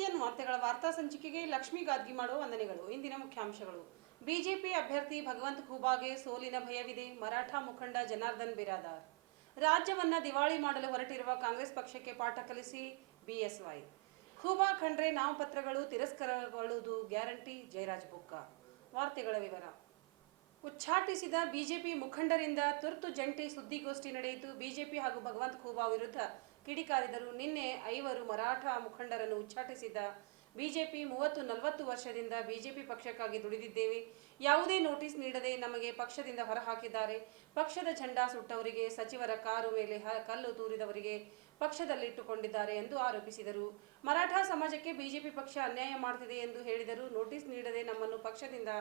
BCN ವಾರ್ತೆಗಳ ವಾರ್ತಾ ಸಂಚಿಕೆಗೆ ಲಕ್ಷ್ಮೀ ಗಾದ್ಗಿಮಾಡು ವಂದನೆಗಳು. ಇಂದಿನ ಮುಖ್ಯಾಂಶಗಳು. ಬಿಜೆಪಿ ಅಭ್ಯರ್ಥಿ ಭಗವಂತ ಖೂಬಾಗೆ ಸೋಲಿನ ಭಯವಿದೆ, ಮರಾಠ ಮುಖಂಡ ಜನಾರ್ದನ್ ಬಿರಾದಾರ್. ರಾಜ್ಯವನ್ನ ದಿವಾಳಿ ಮಾಡಲು ಹೊರಟಿರುವ ಕಾಂಗ್ರೆಸ್ ಪಕ್ಷಕ್ಕೆ ಪಾಠ ಕಲಿಸಿ BSY. ಖೂಬಾ ಖಂಡ್ರೆ ನಾಮಪತ್ರಗಳು ತಿರಸ್ಕೃತಗೊಳ್ಳುವುದು ಗ್ಯಾರಂಟಿ, ಜಯರಾಜ್ ಬುಕ್ಕ. ವಾರ್ತೆಗಳ ವಿವರ. ಉಚ್ಚಾಟಿಸಿದ ಬಿಜೆಪಿ ಮುಖಂಡರಿಂದ ತುರ್ತು ಜಂಟಿ ಸುದ್ದಿಗೋಷ್ಠಿ ನಡೆಯಿತು. ಬಿಜೆಪಿ ಹಾಗೂ ಭಗವಂತ ಖೂಬಾ ವಿರುದ್ಧ ಕಿಡಿಕಾರಿದರು. ನಿನ್ನೆ 5 ಮರಾಠ ಮುಖಂಡರನ್ನು ಉಚ್ಚಾಟಿಸಿದ್ದ ಬಿಜೆಪಿ 30-40 ವರ್ಷದಿಂದ ಬಿಜೆಪಿ ಪಕ್ಷಕ್ಕಾಗಿ ದುಡಿದಿದ್ದೇವೆ, ಯಾವುದೇ ನೋಟಿಸ್ ನೀಡದೆ ನಮಗೆ ಪಕ್ಷದಿಂದ ಹೊರಹಾಕಿದ್ದಾರೆ, ಪಕ್ಷದ ಝಂಡಾ ಸುಟ್ಟವರಿಗೆ, ಸಚಿವರ ಕಾರು ಮೇಲೆ ಕಲ್ಲು ತೂರಿದವರಿಗೆ ಪಕ್ಷದಲ್ಲಿಟ್ಟುಕೊಂಡಿದ್ದಾರೆ ಎಂದು ಆರೋಪಿಸಿದರು. ಮರಾಠ ಸಮಾಜಕ್ಕೆ ಬಿಜೆಪಿ ಪಕ್ಷ ಅನ್ಯಾಯ ಮಾಡುತ್ತಿದೆ ಎಂದು ಹೇಳಿದರು. ನೋಟಿಸ್ ನೀಡದೆ ನಮ್ಮನ್ನು ಪಕ್ಷದಿಂದ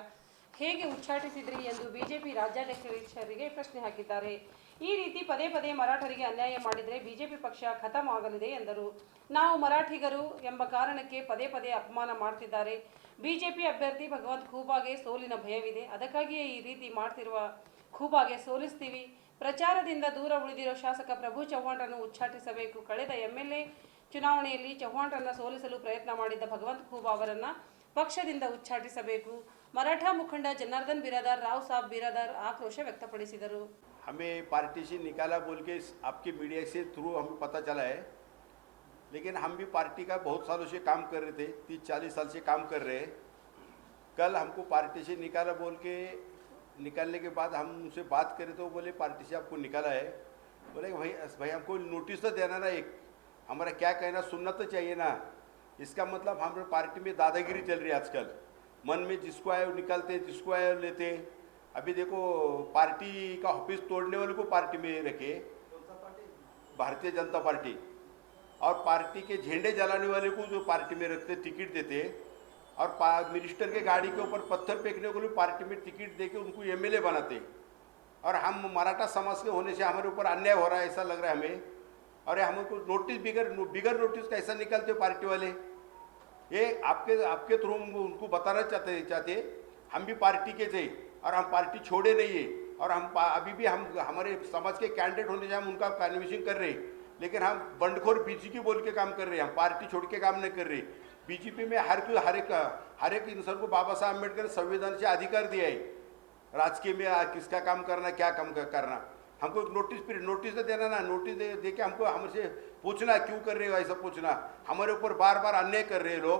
ಹೇಗೆ ಉಚ್ಚಾಟಿಸಿದ್ರಿ ಎಂದು ಬಿಜೆಪಿ ರಾಜ್ಯಾಧ್ಯಕ್ಷರಿಗೆ ಪ್ರಶ್ನೆ ಹಾಕಿದ್ದಾರೆ. ಈ ರೀತಿ ಪದೇ ಪದೇ ಮರಾಠರಿಗೆ ಅನ್ಯಾಯ ಮಾಡಿದರೆ ಬಿಜೆಪಿ ಪಕ್ಷ ಖತಮ್ ಆಗಲಿದೆ ಎಂದರು. ನಾವು ಮರಾಠಿಗರು ಎಂಬ ಕಾರಣಕ್ಕೆ ಪದೇ ಪದೇ ಅಪಮಾನ ಮಾಡ್ತಿದ್ದಾರೆ. ಬಿಜೆಪಿ ಅಭ್ಯರ್ಥಿ ಭಗವಂತ ಖೂಬಾಗೆ ಸೋಲಿನ ಭಯವಿದೆ, ಅದಕ್ಕಾಗಿಯೇ ಈ ರೀತಿ ಮಾಡ್ತಿರುವ. ಖೂಬಾಗೆ ಸೋಲಿಸ್ತೀವಿ. ಪ್ರಚಾರದಿಂದ ದೂರ ಉಳಿದಿರೋ ಶಾಸಕ ಪ್ರಭು ಚವ್ಹಾಣ್ರನ್ನು ಉಚ್ಚಾಟಿಸಬೇಕು. ಕಳೆದ MLA ಚುನಾವಣೆಯಲ್ಲಿ ಚವ್ಹಾಣ್ರನ್ನ ಸೋಲಿಸಲು ಪ್ರಯತ್ನ ಮಾಡಿದ್ದ ಭಗವಂತ ಖೂಬಾ ಅವರನ್ನ ಪಕ್ಷದಿಂದ ಉಚ್ಚಾಟಿಸಬೇಕು. ಮರಾಠ ಮುಖಂಡ ಜನಾರ್दन बिरादार, राव साहब बिरादार आक्रोश व्यक्तपडिसिದರು. हमें पार्टी से निकाला बोल के आपके मीडिया से थ्रू हमें पता चला है, लेकिन हम भी पार्टी का बहुत सालों से काम कर रहे थे, 30-40 साल से काम कर रहे हैं. कल हमको पार्टी से निकाला बोल के निकालने के बाद हम उनसे बात करे तो बोले पार्टी से आपको निकाला है. बोले भाई हमको नोटिस तो देना ना, एक हमारा क्या कहना सुनना तो चाहिए ना. इसका मतलब हमारे पार्टी में दादागिरी चल रही है आजकल. मन में जिसको आए वो निकालते, जिसको आए वो लेते. अभी देखो पार्टी का ऑफिस तोड़ने वाले को पार्टी में रखे, भारतीय जनता पार्टी, और पार्टी के झंडे जलाने वाले को जो पार्टी में रखते टिकट देते, और मिनिस्टर के गाड़ी के ऊपर पत्थर फेंकने को पार्टी में टिकट देके उनको MLA बनाते. और हम मराठा समाज के होने से हमारे ऊपर अन्याय हो रहा है ऐसा लग रहा है हमें. और हमको नोटिस बिगर नोटिस कैसा निकलते पार्टी वाले, ये आपके थ्रू उनको बताना चाहते हम भी पार्टी के थे और हम पार्टी छोड़े नहीं है. और हम अभी भी हम हमारे समाज के कैंडिडेट होने से हम उनका कन्विंसिंग कर रहे हैं, लेकिन हम बंडखोर बीजेपी बोल के काम कर रहे हैं, हम पार्टी छोड़ के काम नहीं कर रहे. बीजेपी में हर एक इंसान को बाबा साहब अम्बेडकर संविधान से अधिकार दिया है राजकीय में किसका काम करना, क्या काम करना. हमको नोटिस तो देना ना, नोटिस दे के हमको हमसे पूछना क्यों कर रहे हो, ऐसा पूछना. हमारे ऊपर बार बार अन्याय कर रहे हैं लोग,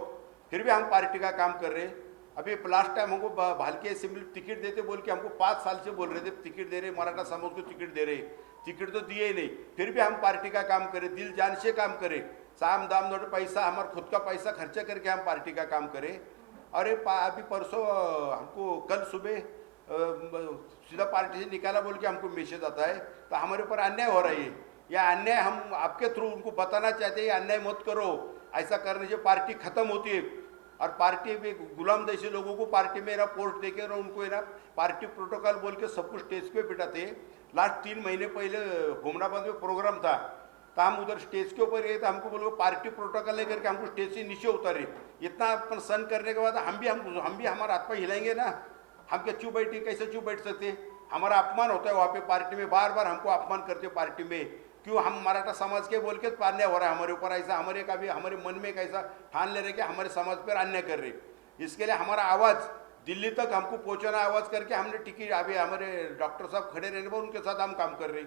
फिर भी हम पार्टी का काम कर रहे हैं. अभी लास्ट टाइम हमको भालके असेंबली टिकट देते बोल के हमको 5 साल से बोल रहे थे टिकट दे रहे, मराठा समाज को टिकट दे रहे, टिकट तो दिए ही नहीं. फिर भी हम पार्टी का काम करें, दिल जान से काम करें, साम दाम दौड़ पैसा हमारा खुद का पैसा खर्चा करके हम पार्टी का काम करें. और अभी परसों हमको कल सुबह सीधा पार्टी से निकाला बोल के हमको मैसेज आता है, तो हमारे ऊपर अन्याय हो रही है. यह अन्याय हम आपके थ्रू उनको बताना चाहते हैं, अन्याय मत करो, ऐसा करने से पार्टी खत्म होती है. और पार्टी में गुलाम जैसे लोगों को पार्टी में पोस्ट देके और उनको पार्टी प्रोटोकॉल बोल के सब कुछ स्टेज पे बिठाते. लास्ट 3 महीने पहले घुमराबाद में प्रोग्राम था, तो हम उधर स्टेज के ऊपर गए, तो हमको बोलो पार्टी प्रोटोकॉल लेकर के हमको स्टेज से नीचे उतारे. इतना अपन सन करने के बाद हम भी हमारा हाथ पर हिलाएंगे ना, हम क्या चुप बैठे, कैसे चुप बैठ सकते. हमारा अपमान होता है वहाँ पे पार्टी में, बार बार हमको अपमान करते पार्टी में. क्यों हम मराठा समाज के बोल के अन्याय हो रहा है हमारे ऊपर, ऐसा हमारे मन में कैसा ठान ले रहे कि हमारे समाज पर अन्याय कर रहे. इसके लिए हमारा आवाज़ दिल्ली तक हमको पहुँचाना, आवाज़ करके हमने टिकट अभी हमारे डॉक्टर साहब खड़े रहने पर उनके साथ हम काम कर रहे.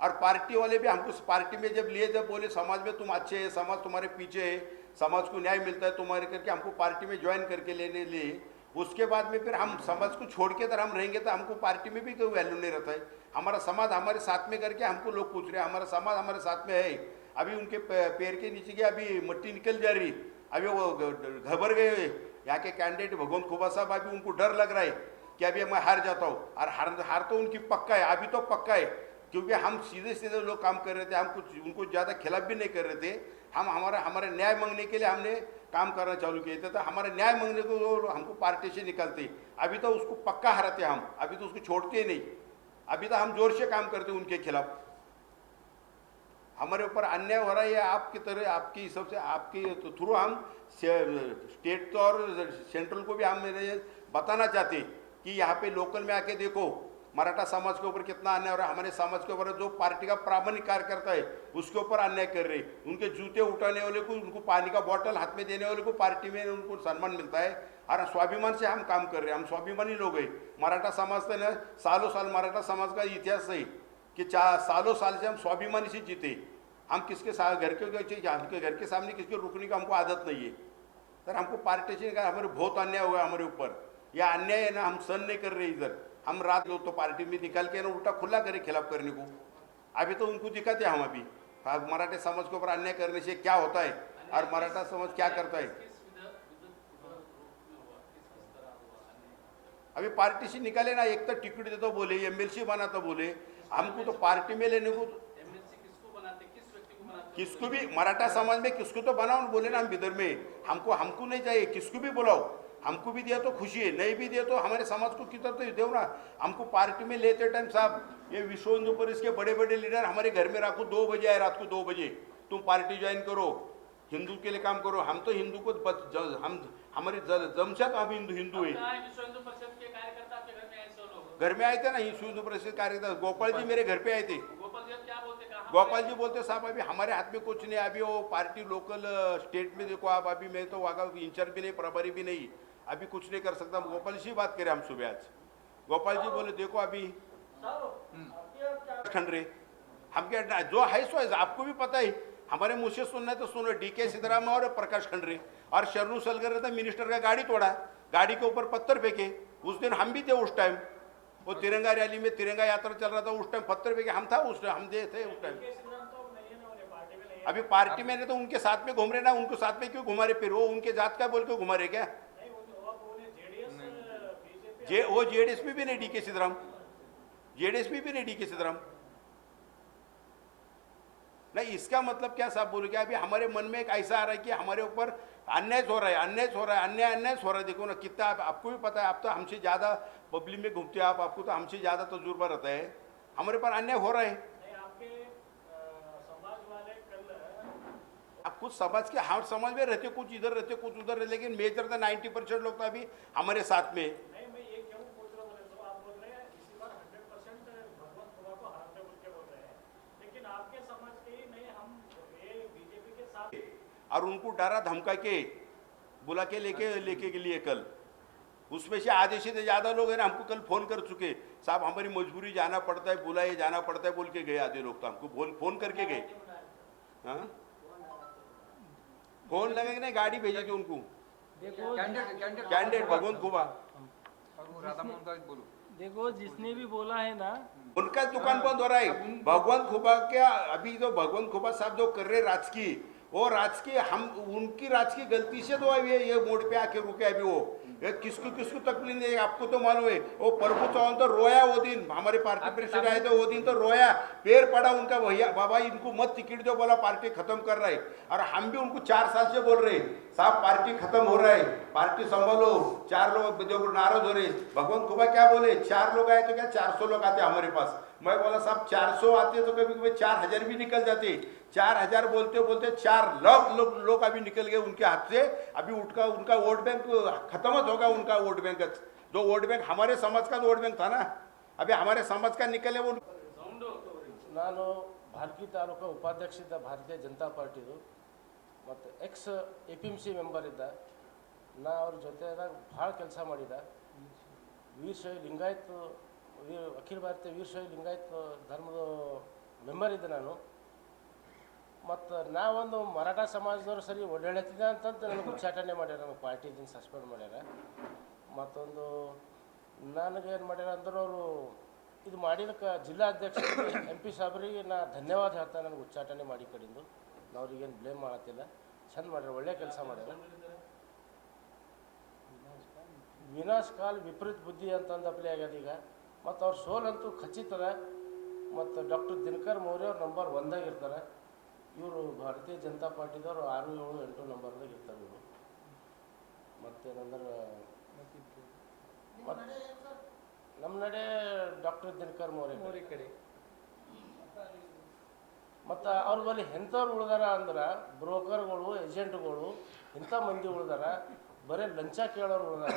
और पार्टी वाले भी हमको पार्टी में जब लिए, जब बोले समाज में तुम अच्छे है, समाज तुम्हारे पीछे है, समाज को न्याय मिलता है तुम्हारे करके हमको पार्टी में ज्वाइन करके लेने लिए. उसके बाद में फिर हम समाज को छोड़ के अगर हम रहेंगे तो हमको पार्टी में भी कोई वैल्यू नहीं रहता है. हमारा समाज हमारे साथ में करके हमको लोग पूछ रहे हैं हमारा समाज हमारे साथ में है. अभी उनके पैर के नीचे की अभी मट्टी निकल जा रही, अभी वो घबर गए यहाँ के कैंडिडेट भगवंत खुबा साहब. अभी उनको डर लग रहा है कि अभी मैं हार जाता हूँ, और हार तो उनकी पक्का है, अभी तो पक्का है, क्योंकि हम सीधे लोग काम कर रहे थे, हम कुछ उनको ज़्यादा खिलाफ भी नहीं कर रहे थे. हम हमारा न्याय मांगने के लिए हमने काम करना चालू किए थे, तो हमारे न्याय मांगने को हमको पार्टी से निकलते. अभी तो उसको पक्का हराते हम, अभी तो उसको छोड़ते ही नहीं. अभी तो हम जोर से काम करते उनके खिलाफ. हमारे ऊपर अन्याय हो रहा है आपकी तरह, आपकी हिसाब से आपके थ्रू हम स्टेट तो और सेंट्रल को भी हम बताना चाहते कि यहाँ पे लोकल में आके देखो, मराठा समाज के ऊपर कितना अन्याय हो रहा है, हमारे समाज के ऊपर जो पार्टी का प्रामाणिक कार्यकर्ता है उसके ऊपर अन्याय कर रहे, उनके जूते उठाने वाले को, उनको पानी का बोतल हाथ में देने वाले को पार्टी में उनको सम्मान मिलता है। और स्वाभिमान से हम काम कर रहे हैं, हम स्वाभिमानी लोग हैं। मराठा समाज तो ना सालों साल मराठा समाज का इतिहास है कि सालों साल से हम स्वाभिमानी से जीते। हम किसके घर के सामने किसके रुकने का हमको आदत नहीं है। सर हमको पार्टीशन का हमारे बहुत अन्याय हुआ हमारे ऊपर, यह अन्याय है ना, हम सहन नहीं कर रहे इधर। हम रात लोग तो पार्टी में निकाल के ना उल्टा खुला करे खिलाफ करने को। अभी तो उनको दिखाते हैं हम अभी मराठा समाज के ऊपर अन्याय करने से क्या होता है और मराठा समाज क्या करता है। अभी पार्टी से निकाले ना, एक तो टिकट देता बोले, एमएलसी बनाता बोले, हमको तो पार्टी में लेने को किसको भी मराठा समाज में किसको तो बनाओ बोले ना, हम इधर में हमको नहीं चाहिए, किसको भी बुलाओ, हमको भी दिया तो खुशी है, नहीं भी दिया तो हमारे समाज को किधर तो दो ना। हमको पार्टी में लेते टाइम साहब ये विश्व हिंदू परिषद के बड़े बड़े लीडर हमारे घर में रखो, 2 बजे आए, रात को 2 बजे तुम पार्टी ज्वाइन करो, हिंदू के लिए काम करो। हम तो हिंदू को हम हमारी जमशत हम हिंदू है। घर में आए थे ना विश्व हिंदू परिषद कार्यकर्ता, गोपाल जी मेरे घर पे आए थे। गोपाल जी बोलते साहब अभी हमारे हाथ में कुछ नहीं, अभी वो पार्टी लोकल स्टेट में देखो आप, अभी मैं तो वहाँ इंचार्ज भी नहीं, प्रभारी भी नहीं, अभी कुछ नहीं कर सकता। गोपाल जी बात करें हम सुबह आज, गोपाल जी बोले देखो अभी खंडरे हम क्या जो है सो है, आपको भी पता है, हमारे मुँह से सुनना है तो सुनो। डीके सिद्धरामैया और प्रकाश खंडरे और शरणू सलगर ने मिनिस्टर का गाड़ी तोड़ा, गाड़ी के ऊपर पत्थर फेंके। उस दिन हम भी थे, उस टाइम वो तिरंगा रैली में तिरंगा यात्रा चल रहा था, उस टाइम पत्थर फेंके हम था, उस टाइम हम थे उस टाइम। अभी पार्टी में तो उनके साथ में घूम रहे ना, उनको साथ में क्यों घुमा रहे, फिर वो उनके जात का बोल के घुमा रहे क्या? वो जेडीएस में भी नहीं डीके सिद्धराम, जेडीएस में भी नहीं डीके सिद्धराम। नहीं इसका मतलब क्या साहब बोलो क्या, अभी हमारे मन में एक ऐसा आ रहा है कि हमारे ऊपर अन्याय हो रहा है, अन्याय हो रहा है, अन्याय हो रहा है। देखो ना कितना आपको भी पता है, आप तो हमसे ज़्यादा पब्लिक में घूमते हो, आपको तो हमसे ज़्यादा तजुर्बा रहता है, हमारे पर अन्याय हो रहा है। आप कुछ समाज के हर समाज में रहते, कुछ इधर रहते कुछ उधर रहते, लेकिन मेजर तो 90% लोग तो अभी हमारे साथ में। और उनको डरा धमका के बुला के लेके के लिए कल, उसमें से आधे से ज़्यादा लोग हैं ना, हमको कल फोन कर चुके साहब हमारी मजबूरी जाना पड़ता है, बुलाए जाना पड़ता है बोल के गए। आधे लोग तो हमको फोन करके गए। हाँ फोन लगे कि नहीं, गाड़ी भेजे थे उनको कैंडिडेट भगवंत खुबा। देखो जिसने भी बोला है ना, उनका दुकान बंद हो रहा है। भगवंत खुबा क्या अभी जो भगवंत खुबा साहब जो कर रहे राजकीय, वो राजकीय हम उनकी राजकीय गलती से तो अभी ये मोड़ पे आके रुके। अभी वो किसको तकलीफ नहीं, आपको तो मालूम है। वो प्रभु चौहान तो रोया वो दिन, हमारे पार्टी प्रेसिडेंट आए थे वो दिन तो रोया, पैर पड़ा उनका, भैया बाबा इनको मत टिकट दो, बोला पार्टी खत्म कर रहा है। और हम भी उनको 4 साल से बोल रहे साहब पार्टी खत्म हो रहा है, पार्टी संभालो। 4 लोग जो नाराज हो रहे, भगवंत खुबा क्या बोले 4 लोग आए तो क्या 400 लोग आते हमारे पास। मैं बोला साहब 400 आते तो कभी कभी 4000 भी निकल जाते। 4000 बोलते बोलते 4 लाख लोग अभी निकल गए उनके हाथ से। अभी उनका वोट बैंक खत्म होगा, उनका वोट बैंक, जो वोट बैंक हमारे समाज का वोट बैंक था ना, अभी हमारे समाज का निकले वो। ನಾನು ಭಾರತೀಯ ತಾಲೂಕು ಉಪಾಧ್ಯಕ್ಷ ಇದ್ದ ಭಾರತೀಯ ಜನತಾ ಪಾರ್ಟಿದು, ಮತ್ತು ಎಕ್ಸ್ APMC ಮೆಂಬರ್ ಇದ್ದ, ನಾ ಅವ್ರ ಜೊತೆದಾಗ ಭಾಳ ಕೆಲಸ ಮಾಡಿದ। ವೀರಶೈವ ಲಿಂಗಾಯತ್ ಅಖಿಲ ಭಾರತೀಯ ವೀರಶೈವ ಲಿಂಗಾಯತ್ ಧರ್ಮದ ಮೆಂಬರ್ ಇದ್ದೆ ನಾನು। ಮತ್ತು ನಾವೊಂದು ಮರಾಠ ಸಮಾಜದವ್ರು ಸರಿ ಓಡಾಡ್ತಿದ್ದ ಅಂತಂತ ನನಗೆ ಉಚ್ಚಾಟನೆ ಮಾಡ್ಯಾರ, ನಮಗೆ ಪಾರ್ಟಿದಿಂದ ಸಸ್ಪೆಂಡ್ ಮಾಡ್ಯಾರ। ಮತ್ತೊಂದು ನನಗೇನು ಮಾಡ್ಯಾರ ಅಂದ್ರೆ ಅವರು ಇದು ಮಾಡಿದಕ್ಕೆ ಜಿಲ್ಲಾಧ್ಯಕ್ಷರಿಗೆ MP ಸಾಹೇಬರಿಗೆ ನಾ ಧನ್ಯವಾದ ಹೇಳ್ತಾ, ನನಗೆ ಉಚ್ಚಾಟನೆ ಮಾಡಿ ಕಡಿಂದು ನಾವು ಅವ್ರಿಗೇನು ಬ್ಲೇಮ್ ಮಾಡತ್ತಿಲ್ಲ, ಚಂದ ಮಾಡ್ಯಾರ, ಒಳ್ಳೆ ಕೆಲಸ ಮಾಡ್ಯಾರ। ವಿನಾಶ ಕಾಲ ವಿಪರೀತ ಬುದ್ಧಿ ಅಂತಂದು ಅಪ್ಲೈ ಆಗ್ಯದ ಈಗ। ಮತ್ತು ಅವ್ರ ಸೋಲಂತೂ ಖಚಿತದ। ಮತ್ತು ಡಾಕ್ಟರ್ ದಿನಕರ್ ಮೌರ್ಯ ಅವ್ರು ನಂಬರ್ 1 ಇರ್ತಾರೆ, ಇವರು ಭಾರತೀಯ ಜನತಾ ಪಾರ್ಟಿದವರು 6, 7, 8 ನಂಬರ್ದಾಗ ಇರ್ತಾರೆ ಇವರು। ಮತ್ತೇನಂದ್ರೆ ನಮ್ಮ ನಡೆ ಡಾಕ್ಟರ್ ದಿನಕರ್ ಮೌರ್ಯ ಕಡೆ। ಮತ್ತು ಅವ್ರ ಬಳಿ ಎಂಥವ್ರು ಉಳ್ದಾರ ಅಂದ್ರೆ ಬ್ರೋಕರ್ಗಳು, ಏಜೆಂಟ್ಗಳು, ಇಂಥ ಮಂದಿ ಉಳ್ದಾರ, ಬರೀ ಲಂಚ ಕೇಳೋರು ಉಳ್ದಾರ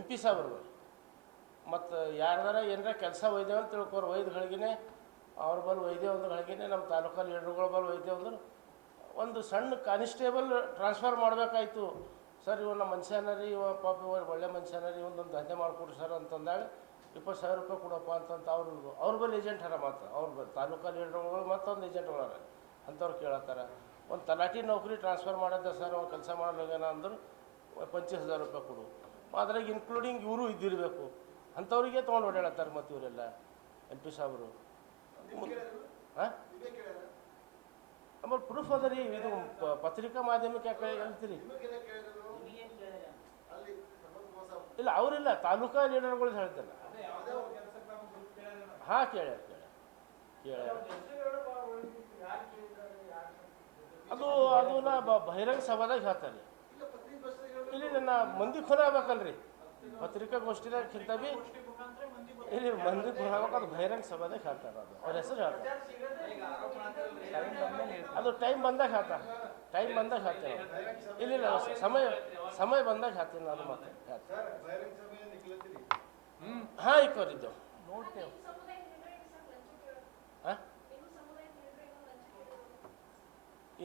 MP ಸಾಹೇಬ್ರು। ಮತ್ತು ಯಾರ್ದಾರ ಏನಾರ ಕೆಲಸ ಒಯ್ದೇವೆ ಅಂತ ತಿಳ್ಕೊರು, ಒಯ್ದುಗಳಿಗೇ ಅವ್ರ ಬಲ್ ಒಯ್ದೇವು ಅಂದ್ಗಳಿಗೇ ನಮ್ಮ ತಾಲೂಕಲ್ಲಿ ಲೀಡರ್ಗಳ ಬಲ್ ಒಯ್ದೇವು ಅಂದ್ರೆ ಒಂದು ಸಣ್ಣ ಕಾನ್ಸ್ಟೇಬಲ್ ಟ್ರಾನ್ಸ್ಫರ್ ಮಾಡಬೇಕಾಯ್ತು. ಸರ್ ಇವ ನಮ್ಮ ಮನುಷ್ಯನ ರೀ, ಇವ ಪಾಪ ಇವ ಒಳ್ಳೆ ಮನುಷ್ಯನ ರೀ, ಒಂದೊಂದು ದಂಧೆ ಮಾಡಿಕೊಡ್ರಿ ಸರ್ ಅಂತಂದಾಗ 20,000 ರೂಪಾಯಿ ಕೊಡಪ್ಪ ಅಂತಂತ ಅವ್ರ ಬಲ್ಲಿ ಏಜೆಂಟ್ ಹರ ಮಾತ್ರ, ಅವ್ರ ಬಲ್ಲಿ ತಾಲೂಕಾ ಲೀಡರ್ಗಳು ಮತ್ತೊಂದು ಏಜೆಂಟ್ಗಳಾರ ಅಂಥವ್ರು ಕೇಳತ್ತಾರ. ಒಂದು ತಲಾಟಿ ನೌಕರಿ ಟ್ರಾನ್ಸ್ಫರ್ ಮಾಡೋದ ಸರ್, ಅವ್ನು ಕೆಲಸ ಮಾಡೋಗೇನ ಅಂದ್ರೆ 25,000 ರೂಪಾಯಿ ಕೊಡು, ಅದ್ರಾಗ ಇನ್ಕ್ಲೂಡಿಂಗ್ ಇವರು ಇದ್ದಿರಬೇಕು ಅಂಥವ್ರಿಗೆ ತೊಗೊಂಡು ಓಡಾಡತ್ತಾರೆ. ಮತ್ತು ಇವರೆಲ್ಲ MP ಸಾಹೇಬರು ಹಾಂ ಆಮೇಲೆ ಪ್ರೂಫ್ ಅದ ರೀ, ಇದು ಪತ್ರಿಕಾ ಮಾಧ್ಯಮಕ್ಕೆ ಯಾಕೆ ಹೇಳ್ತೀರಿ? ಇಲ್ಲ ಅವರಿಲ್ಲ, ತಾಲೂಕಾ ಲೀಡರ್ಗಳು ಹೇಳ್ತಾರೆ. ಹಾಂ ಕೇಳ್ಯಾರ ಅದು ನಾ ಬಹಿರಂಗ ಸಭಾದಾಗ ಹೇಳ್ತಾರೆ. ಇಲ್ಲಿ ನನ್ನ ಮಂದಿ ಖುನ ಆಗ್ಬೇಕಲ್ರಿ, ಪತ್ರಿಕಾಗೋಷ್ಠಿದಾಗಿಂತ ಭೀ ಇಲ್ಲಿ ಮಂದಿ ಖುನ ಆಗ್ಬೇಕು. ಅದು ಬಹಿರಂಗ ಸಭಾದಾಗ ಹೇಳ್ತಾರೆ, ಅದು ಅವ್ರ ಹೆಸರು ಹೇಳ್ತಾರೆ. ಅದು ಟೈಮ್ ಬಂದಾಗ ಹೇಳ್ತಾರೆ, ಇಲ್ಲ ಸಮಯ ಬಂದಾಗ ಹೇಳ್ತೀನಿ ನಾನು. ಮತ್ತೆ ಹಾಂ ಈಗ ಕರಿದ್ದೆವು ನೋಡ್ತೇವೆ. ಹಾಂ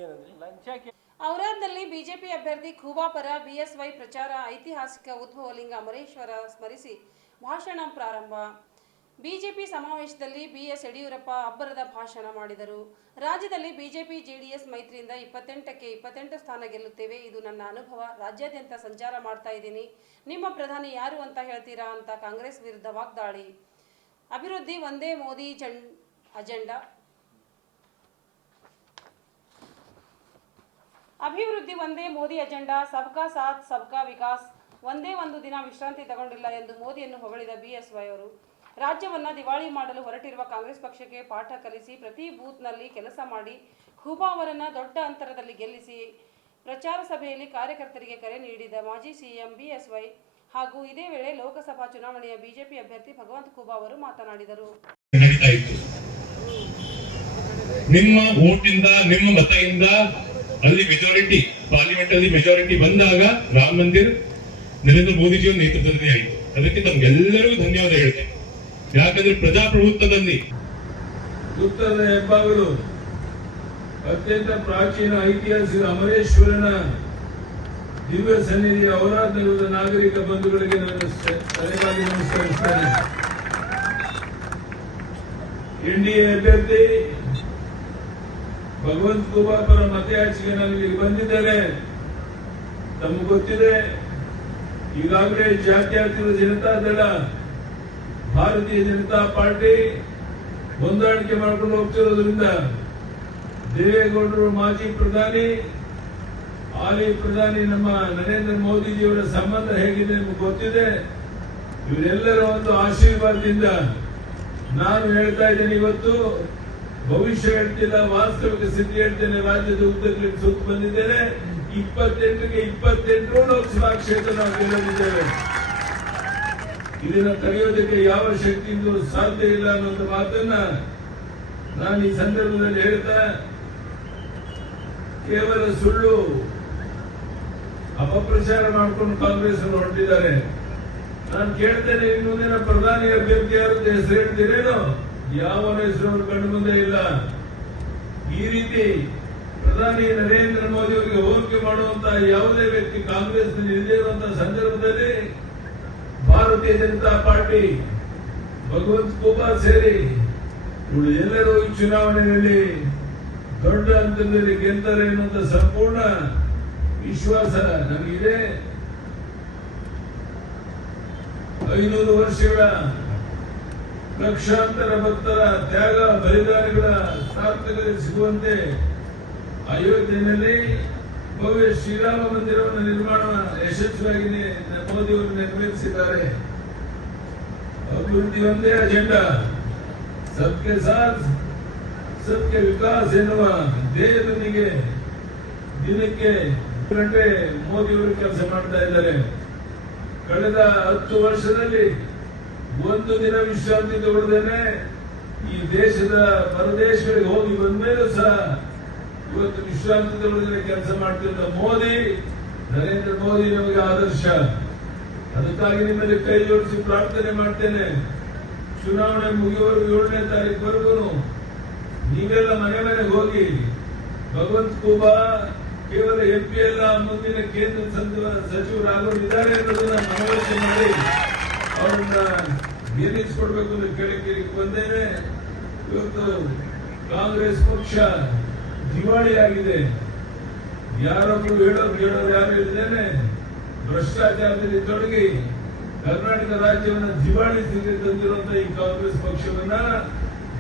ಏನಂದ್ರಿ? ಲಂಚಕ್ಕೆ ಔರಾದ್ನಲ್ಲಿ ಬಿಜೆಪಿ ಅಭ್ಯರ್ಥಿ ಖೂಬಾ ಪರ BSY ಪ್ರಚಾರ. ಐತಿಹಾಸಿಕ ಉದ್ಭವಲಿಂಗ ಅಮರೇಶ್ವರ ಸ್ಮರಿಸಿ ಭಾಷಣ ಪ್ರಾರಂಭ. ಬಿಜೆಪಿ ಸಮಾವೇಶದಲ್ಲಿ BS ಯಡಿಯೂರಪ್ಪ ಅಬ್ಬರದ ಭಾಷಣ ಮಾಡಿದರು. ರಾಜ್ಯದಲ್ಲಿ ಬಿಜೆಪಿ JDS ಮೈತ್ರಿಯಿಂದ 28ಕ್ಕೆ 28 ಸ್ಥಾನ ಗೆಲ್ಲುತ್ತೇವೆ. ಇದು ನನ್ನ ಅನುಭವ. ರಾಜ್ಯಾದ್ಯಂತ ಸಂಚಾರ ಮಾಡ್ತಾ ಇದ್ದೀನಿ. ನಿಮ್ಮ ಪ್ರಧಾನಿ ಯಾರು ಅಂತ ಹೇಳ್ತೀರಾ ಅಂತ ಕಾಂಗ್ರೆಸ್ ವಿರುದ್ಧ ವಾಗ್ದಾಳಿ. ಅಭಿವೃದ್ಧಿ ಒಂದೇ ಮೋದಿ ಅಜೆಂಡಾ. ಅಭಿವೃದ್ಧಿ ಒಂದೇ ಮೋದಿ ಅಜೆಂಡಾ. ಸಬ್ಕಾ ಸಾಥ್ ಸಬ್ಕಾ ವಿಕಾಸ್. ಒಂದೇ ಒಂದು ದಿನ ವಿಶ್ರಾಂತಿ ತಗೊಂಡಿಲ್ಲ ಎಂದು ಮೋದಿಯನ್ನು ಹೊಗಳಿದ BSY ಅವರು ರಾಜ್ಯವನ್ನ ದಿವಾಳಿ ಮಾಡಲು ಹೊರಟಿರುವ ಕಾಂಗ್ರೆಸ್ ಪಕ್ಷಕ್ಕೆ ಪಾಠ ಕಲಿಸಿ ಪ್ರತಿ ಬೂತ್ನಲ್ಲಿ ಕೆಲಸ ಮಾಡಿ ಖೂಬಾ ಅವರನ್ನ ದೊಡ್ಡ ಅಂತರದಲ್ಲಿ ಗೆಲ್ಲಿಸಿ. ಪ್ರಚಾರ ಸಭೆಯಲ್ಲಿ ಕಾರ್ಯಕರ್ತರಿಗೆ ಕರೆ ನೀಡಿದ ಮಾಜಿ CM BSY ಹಾಗೂ ಇದೇ ವೇಳೆ ಲೋಕಸಭಾ ಚುನಾವಣೆಯ ಬಿಜೆಪಿ ಅಭ್ಯರ್ಥಿ ಭಗವಂತ ಖೂಬಾ ಅವರು ಮಾತನಾಡಿದರು. ನಿಮ್ಮ ವೋಟಿಂದ, ನಿಮ್ಮ ಮತದಿಂದ ಅಲ್ಲಿ ಮೆಜಾರಿಟಿ, ಪಾರ್ಲಿಮೆಂಟ್ ಅಲ್ಲಿ ಮೆಜಾರಿಟಿ ಬಂದಾಗ ರಾಮ ಮಂದಿರ್ ನರೇಂದ್ರ ಮೋದಿಜಿಯವರ ನೇತೃತ್ವದಲ್ಲಿ ಆಯಿತು. ಅದಕ್ಕೆ ತಮ್ಗೆಲ್ಲರಿಗೂ ಧನ್ಯವಾದ ಹೇಳ್ತೇನೆ. ಯಾಕಂದ್ರೆ ಪ್ರಜಾಪ್ರಭುತ್ವದಲ್ಲಿ ಉತ್ತರದ ಹೆಬ್ಬಾಗಿಲು ಅತ್ಯಂತ ಪ್ರಾಚೀನ ಐತಿಹಾಸಿಕ ಅಮರೇಶ್ವರನ ದಿವ್ಯ ಸನ್ನಿಧಿ ಔರಾದ್ನಗರದ ನಾಗರಿಕ ಬಂಧುಗಳಿಗೆ ನಾನು ತಲೆಬಾಗಿ ನಮಸ್ಕರಿಸುತ್ತೇನೆ. NDA ಅಭ್ಯರ್ಥಿ ಭಗವಂತ ಖೂಬಾ ಪರ ಮತಯಾಚಿಕೆ ನಾನು ಇಲ್ಲಿಗೆ ಬಂದಿದ್ದೇನೆ. ತಮಗೆ ಗೊತ್ತಿದೆ, ಈಗಾಗಲೇ ಜಾತ್ಯತೀತ ಜನತಾದಳ, ಭಾರತೀಯ ಜನತಾ ಪಾರ್ಟಿ ಹೊಂದಾಣಿಕೆ ಮಾಡಿಕೊಂಡು ಹೋಗ್ತಿರೋದ್ರಿಂದ ದೇವೇಗೌಡರು ಮಾಜಿ ಪ್ರಧಾನಿ, ಹಾಲಿ ಪ್ರಧಾನಿ ನಮ್ಮ ನರೇಂದ್ರ ಮೋದಿಜಿಯವರ ಸಂಬಂಧ ಹೇಗಿದೆ ನಿಮಗೆ ಗೊತ್ತಿದೆ. ಇವರೆಲ್ಲರ ಒಂದು ಆಶೀರ್ವಾದದಿಂದ ನಾನು ಹೇಳ್ತಾ ಇದ್ದೇನೆ, ಇವತ್ತು ಭವಿಷ್ಯ ಹೇಳ್ತಿಲ್ಲ, ವಾಸ್ತವಿಕ ಸ್ಥಿತಿ ಹೇಳ್ತೇನೆ. ರಾಜ್ಯದ ಉದ್ದಗಲಿ ಸುತ್ತ ಬಂದಿದ್ದೇನೆ. 28ಕ್ಕೆ 28 ಲೋಕಸಭಾ ಕ್ಷೇತ್ರ ನಾವು ಗೆಲ್ಲಲಿದ್ದೇವೆ. ಇದನ್ನ ತಡೆಯೋದಕ್ಕೆ ಯಾವ ಶಕ್ತಿಯಿಂದ ಸಾಧ್ಯ ಇಲ್ಲ ಅನ್ನೋ ಮಾತನ್ನ ನಾನು ಈ ಸಂದರ್ಭದಲ್ಲಿ ಹೇಳ್ತಾ, ಕೇವಲ ಸುಳ್ಳು ಅಪಪ್ರಚಾರ ಮಾಡಿಕೊಂಡು ಕಾಂಗ್ರೆಸ್ ಹೊರಟಿದ್ದಾರೆ. ನಾನು ಕೇಳ್ತೇನೆ, ಇನ್ನು ಮುಂದಿನ ಪ್ರಧಾನಿ ಅಭ್ಯರ್ಥಿ ಯಾರು ಹೆಸರು ಹೇಳ್ತೀರೇನೋ? ಯಾವನ ಹೆಸರು ಕಂಡು ಮುಂದೆ ಇಲ್ಲ. ಈ ರೀತಿ ಪ್ರಧಾನಿ ನರೇಂದ್ರ ಮೋದಿ ಅವರಿಗೆ ಹೋಲಿಕೆ ಮಾಡುವಂತಹ ಯಾವುದೇ ವ್ಯಕ್ತಿ ಕಾಂಗ್ರೆಸ್ ಇಲ್ಲದೇ ಇರುವಂತಹ ಸಂದರ್ಭದಲ್ಲಿ ಭಾರತೀಯ ಜನತಾ ಪಾರ್ಟಿ, ಭಗವಂತ ಖೂಬಾ ಸೇರಿ ಎಲ್ಲರೂ ಈ ಚುನಾವಣೆಯಲ್ಲಿ ದೊಡ್ಡ ಹಂತದಲ್ಲಿ ಗೆಲ್ತಾರೆ ಎನ್ನುವಂತ ಸಂಪೂರ್ಣ ವಿಶ್ವಾಸ ನಮಗಿದೆ. 500 ವರ್ಷಗಳ ಲಕ್ಷಾಂತರ ಭಕ್ತರ ತ್ಯಾಗ ಬಲಿದಾನಗಳ ಸಾರ್ಥಕತೆ ಸಿಗುವಂತೆ ಅಯೋಧ್ಯೆಯಲ್ಲಿ ಭವ್ಯ ಶ್ರೀರಾಮ ಮಂದಿರವನ್ನು ನಿರ್ಮಾಣ ಯಶಸ್ವಿಯಾಗಿ ಮೋದಿಯವರು ನೆರವೇರಿಸಿದ್ದಾರೆ. ಅಭಿವೃದ್ಧಿ ಒಂದೇ ಅಜೆಂಡಾ, ಸಬ್ಕೆ ಸಾಥ್ ಸಬ್ಕೆ ವಿಕಾಸ್ ಎನ್ನುವ ಧ್ಯೇಯದೊಂದಿಗೆ ದಿನಕ್ಕೆ ಗಂಟೆ ಮೋದಿಯವರು ಕೆಲಸ ಮಾಡ್ತಾ ಇದ್ದಾರೆ. ಕಳೆದ 10 ವರ್ಷದಲ್ಲಿ ಒಂದು ದಿನ ವಿಶ್ರಾಂತಿ ತಗೊಳ್ಳದೇನೆ ಈ ದೇಶದ ಪರದೇಶಗಳಿಗೆ ಹೋಗಿ ಬಂದ್ಮೇಲೂ ಸಹ ಇವತ್ತು ವಿಶ್ರಾಂತಿ ತಗೊಳ್ಳದೇನೆ ಕೆಲಸ ಮಾಡ್ತಿದ್ದ ಮೋದಿ, ನರೇಂದ್ರ ಮೋದಿ ನಮಗೆ ಆದರ್ಶ. ಅದಕ್ಕಾಗಿ ನಿಮ್ಮಲ್ಲಿ ಕೈ ಜೋಡಿಸಿ ಪ್ರಾರ್ಥನೆ ಮಾಡ್ತೇನೆ. ಚುನಾವಣೆ ಮುಗಿಯುವವರೆಗೂ 7ನೇ ತಾರೀಕುವರೆಗೂ ನೀವೆಲ್ಲ ಮನೆ ಮನೆಗೆ ಹೋಗಿ ಭಗವಂತ ಖೂಬಾ ಕೇವಲ MP ಅಲ್ಲ, ಮುಂದಿನ ಕೇಂದ್ರ ಸಚಿವರಾಗೋರಿದ್ದಾರೆ ಅನ್ನೋದನ್ನ ಮನವರಿಕೆ ಮಾಡಿ ಅವರನ್ನ ಗೆಲ್ಲಿಸಿಕೊಡ್ಬೇಕು ಅಂತ ಕೇಳಕ್ಕೆ ಬಂದೇನೆ. ಇವತ್ತು ಕಾಂಗ್ರೆಸ್ ಪಕ್ಷ ದಿವಾಳಿಯಾಗಿದೆ. ಯಾರೊಬ್ರು ಹೇಳೋರು ಯಾರು ಇದ್ದೇನೆ ಭ್ರಷ್ಟಾಚಾರದಲ್ಲಿ ತೊಡಗಿ ಕರ್ನಾಟಕ ರಾಜ್ಯವನ್ನು ದಿವಾಳಿ ಸ್ಥಿತಿಗೆ ತಂದಿರುವಂತಹ ಈ ಕಾಂಗ್ರೆಸ್ ಪಕ್ಷವನ್ನ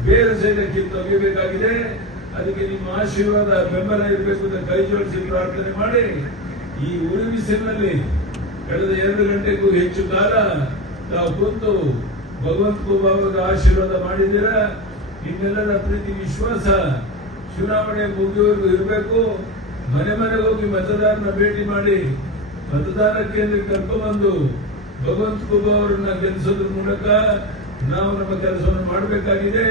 ಬೇರೆ ಸೈಡ್ ಕಿತ್ತೊಗೆಯಬೇಕಾಗಿದೆ. ಅದಕ್ಕೆ ನಿಮ್ಮ ಆಶೀರ್ವಾದ ಬೆಂಬಲ ಇರಬೇಕು ಅಂತ ಕೈ ಜೋಡಿಸಿ ಪ್ರಾರ್ಥನೆ ಮಾಡಿ, ಈ ಉರುಬಿಸಿನಲ್ಲಿ ಕಳೆದ 2 ಗಂಟೆಗೂ ಹೆಚ್ಚು ಕಾಲ ನಾವು ಕುಂತು ಭಗವಂತ ಖೂಬಾ ಅವರ ಆಶೀರ್ವಾದ ಮಾಡಿದ್ದೀರಾ. ನಿಮ್ಮೆಲ್ಲರ ಪ್ರೀತಿ ವಿಶ್ವಾಸ ಚುನಾವಣೆ ಮುಗಿಯುವವರೆಗೂ ಇರಬೇಕು. ಮನೆ ಮನೆಗೆ ಹೋಗಿ ಮತದಾರನ ಭೇಟಿ ಮಾಡಿ ಮತದಾರ ಕೇಂದ್ರಕ್ಕೆ ಕರ್ಕೊಂಡ್ಬಂದು ಭಗವಂತ ಖೂಬಾ ಅವರನ್ನ ಗೆಲ್ಲಿಸೋದ್ರ ಮೂಲಕ ನಾವು ನಮ್ಮ ಕೆಲಸವನ್ನು ಮಾಡಬೇಕಾಗಿದೆ.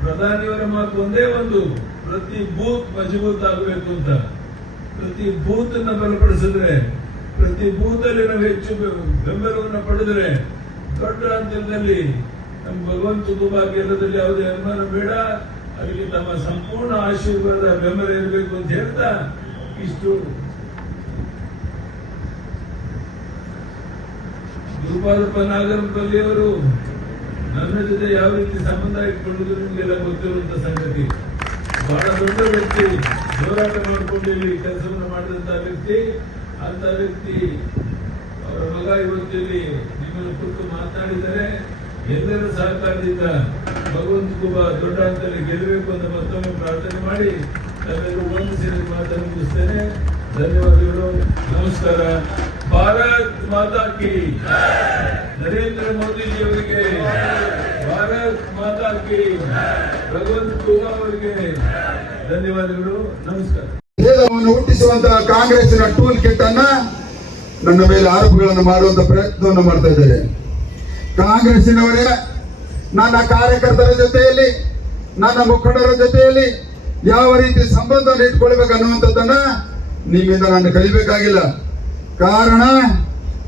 ಪ್ರಧಾನಿಯವರ ಮಾತು ಒಂದೇ ಒಂದು, ಪ್ರತಿ ಬೂತ್ ಮಜಬೂತ್ ಆಗಬೇಕು ಅಂತ. ಪ್ರತಿ ಬೂತ್ ಅನ್ನ ಬಲಪಡಿಸಿದ್ರೆ, ಪ್ರತಿ ಬೂತ್ ಅಲ್ಲಿ ನಾವು ಹೆಚ್ಚು ಬೆಂಬಲವನ್ನು ಪಡೆದ್ರೆ ದೊಡ್ಡ ಅಂತರದಲ್ಲಿ ನಮ್ಮ ಭಗವಂತ ಖೂಬಾ ಗೆಲ್ಲದಲ್ಲಿ ಯಾವುದೇ ಅನುಮಾನ ಬೇಡ. ಅದಕ್ಕೆ ತಮ್ಮ ಸಂಪೂರ್ಣ ಆಶೀರ್ವಾದ ಬೆಂಬಲ ಇರಬೇಕು ಅಂತ ಹೇಳ್ತಾ ಇಷ್ಟು ಗುರುಪಾದಪ್ಪ ನಾಗರಪಲ್ಲಿ ಅವರು ನನ್ನ ಜೊತೆ ಯಾವ ರೀತಿ ಸಂಬಂಧ ಇಟ್ಕೊಳ್ಳುವುದು ನಿಮಗೆಲ್ಲ ಗೊತ್ತಿರುವಂತ ಸಂಗತಿ. ಬಹಳ ದೊಡ್ಡ ವ್ಯಕ್ತಿ, ಹೋರಾಟ ಮಾಡಿಕೊಂಡು ಇಲ್ಲಿ ಕೆಲಸವನ್ನು ಮಾಡಿದಂತಹ ವ್ಯಕ್ತಿ. ಅಂತ ವ್ಯಕ್ತಿ ಅವರ ಮಗ ಇವತ್ತಿಲ್ಲಿ ನಿಮ್ಮನ್ನು ಕುರಿತು ಮಾತನಾಡಿದರೆ ಎಲ್ಲರ ಸಹಕಾರದಿಂದ ಭಗವಂತ ಖೂಬಾ ದೊಡ್ಡ ಅಂತಲ್ಲಿ ಗೆಲ್ಲಬೇಕು ಅಂತ ಮತ್ತೊಮ್ಮೆ ಪ್ರಾರ್ಥನೆ ಮಾಡಿ ನಾವೆಲ್ಲರೂ ಒಂದು ಸೇರಿ ಮಾತನ್ನು ಮುಗಿಸ್ತೇನೆ. ಧನ್ಯವಾದಗಳು, ನಮಸ್ಕಾರ. ಭಾರತ್ ಮಾತಾ ಕಿ, ನರೇಂದ್ರ ಮೋದಿಜಿಯವರಿಗೆ ಭಾರತ್ ಮಾತಾ ಕಿ, ಭಗವಂತ ಖೂಬಾ ಅವರಿಗೆ ಧನ್ಯವಾದಗಳು, ನಮಸ್ಕಾರ. ಭೇದವನ್ನು ಹುಟ್ಟಿಸುವಂತಹ ಕಾಂಗ್ರೆಸ್ಸಿನ ಟೂಲ್ ಕಿಟ್ ಅನ್ನ ನನ್ನ ಮೇಲೆ ಆರೋಪಗಳನ್ನು ಮಾಡುವಂತ ಪ್ರಯತ್ನವನ್ನು ಮಾಡ್ತಾ ಇದ್ದಾರೆ. ಕಾಂಗ್ರೆಸ್ಸಿನವರೇ ನನ್ನ ಕಾರ್ಯಕರ್ತರ ಜೊತೆಯಲ್ಲಿ, ನನ್ನ ಮುಖಂಡರ ಜೊತೆಯಲ್ಲಿ ಯಾವ ರೀತಿ ಸಂಬಂಧವನ್ನು ಇಟ್ಕೊಳ್ಬೇಕು ಅನ್ನುವಂಥದ್ದನ್ನ ನಿಮ್ಮಿಂದ ನಾನು ಕಲಿಬೇಕಾಗಿಲ್ಲ. ಕಾರಣ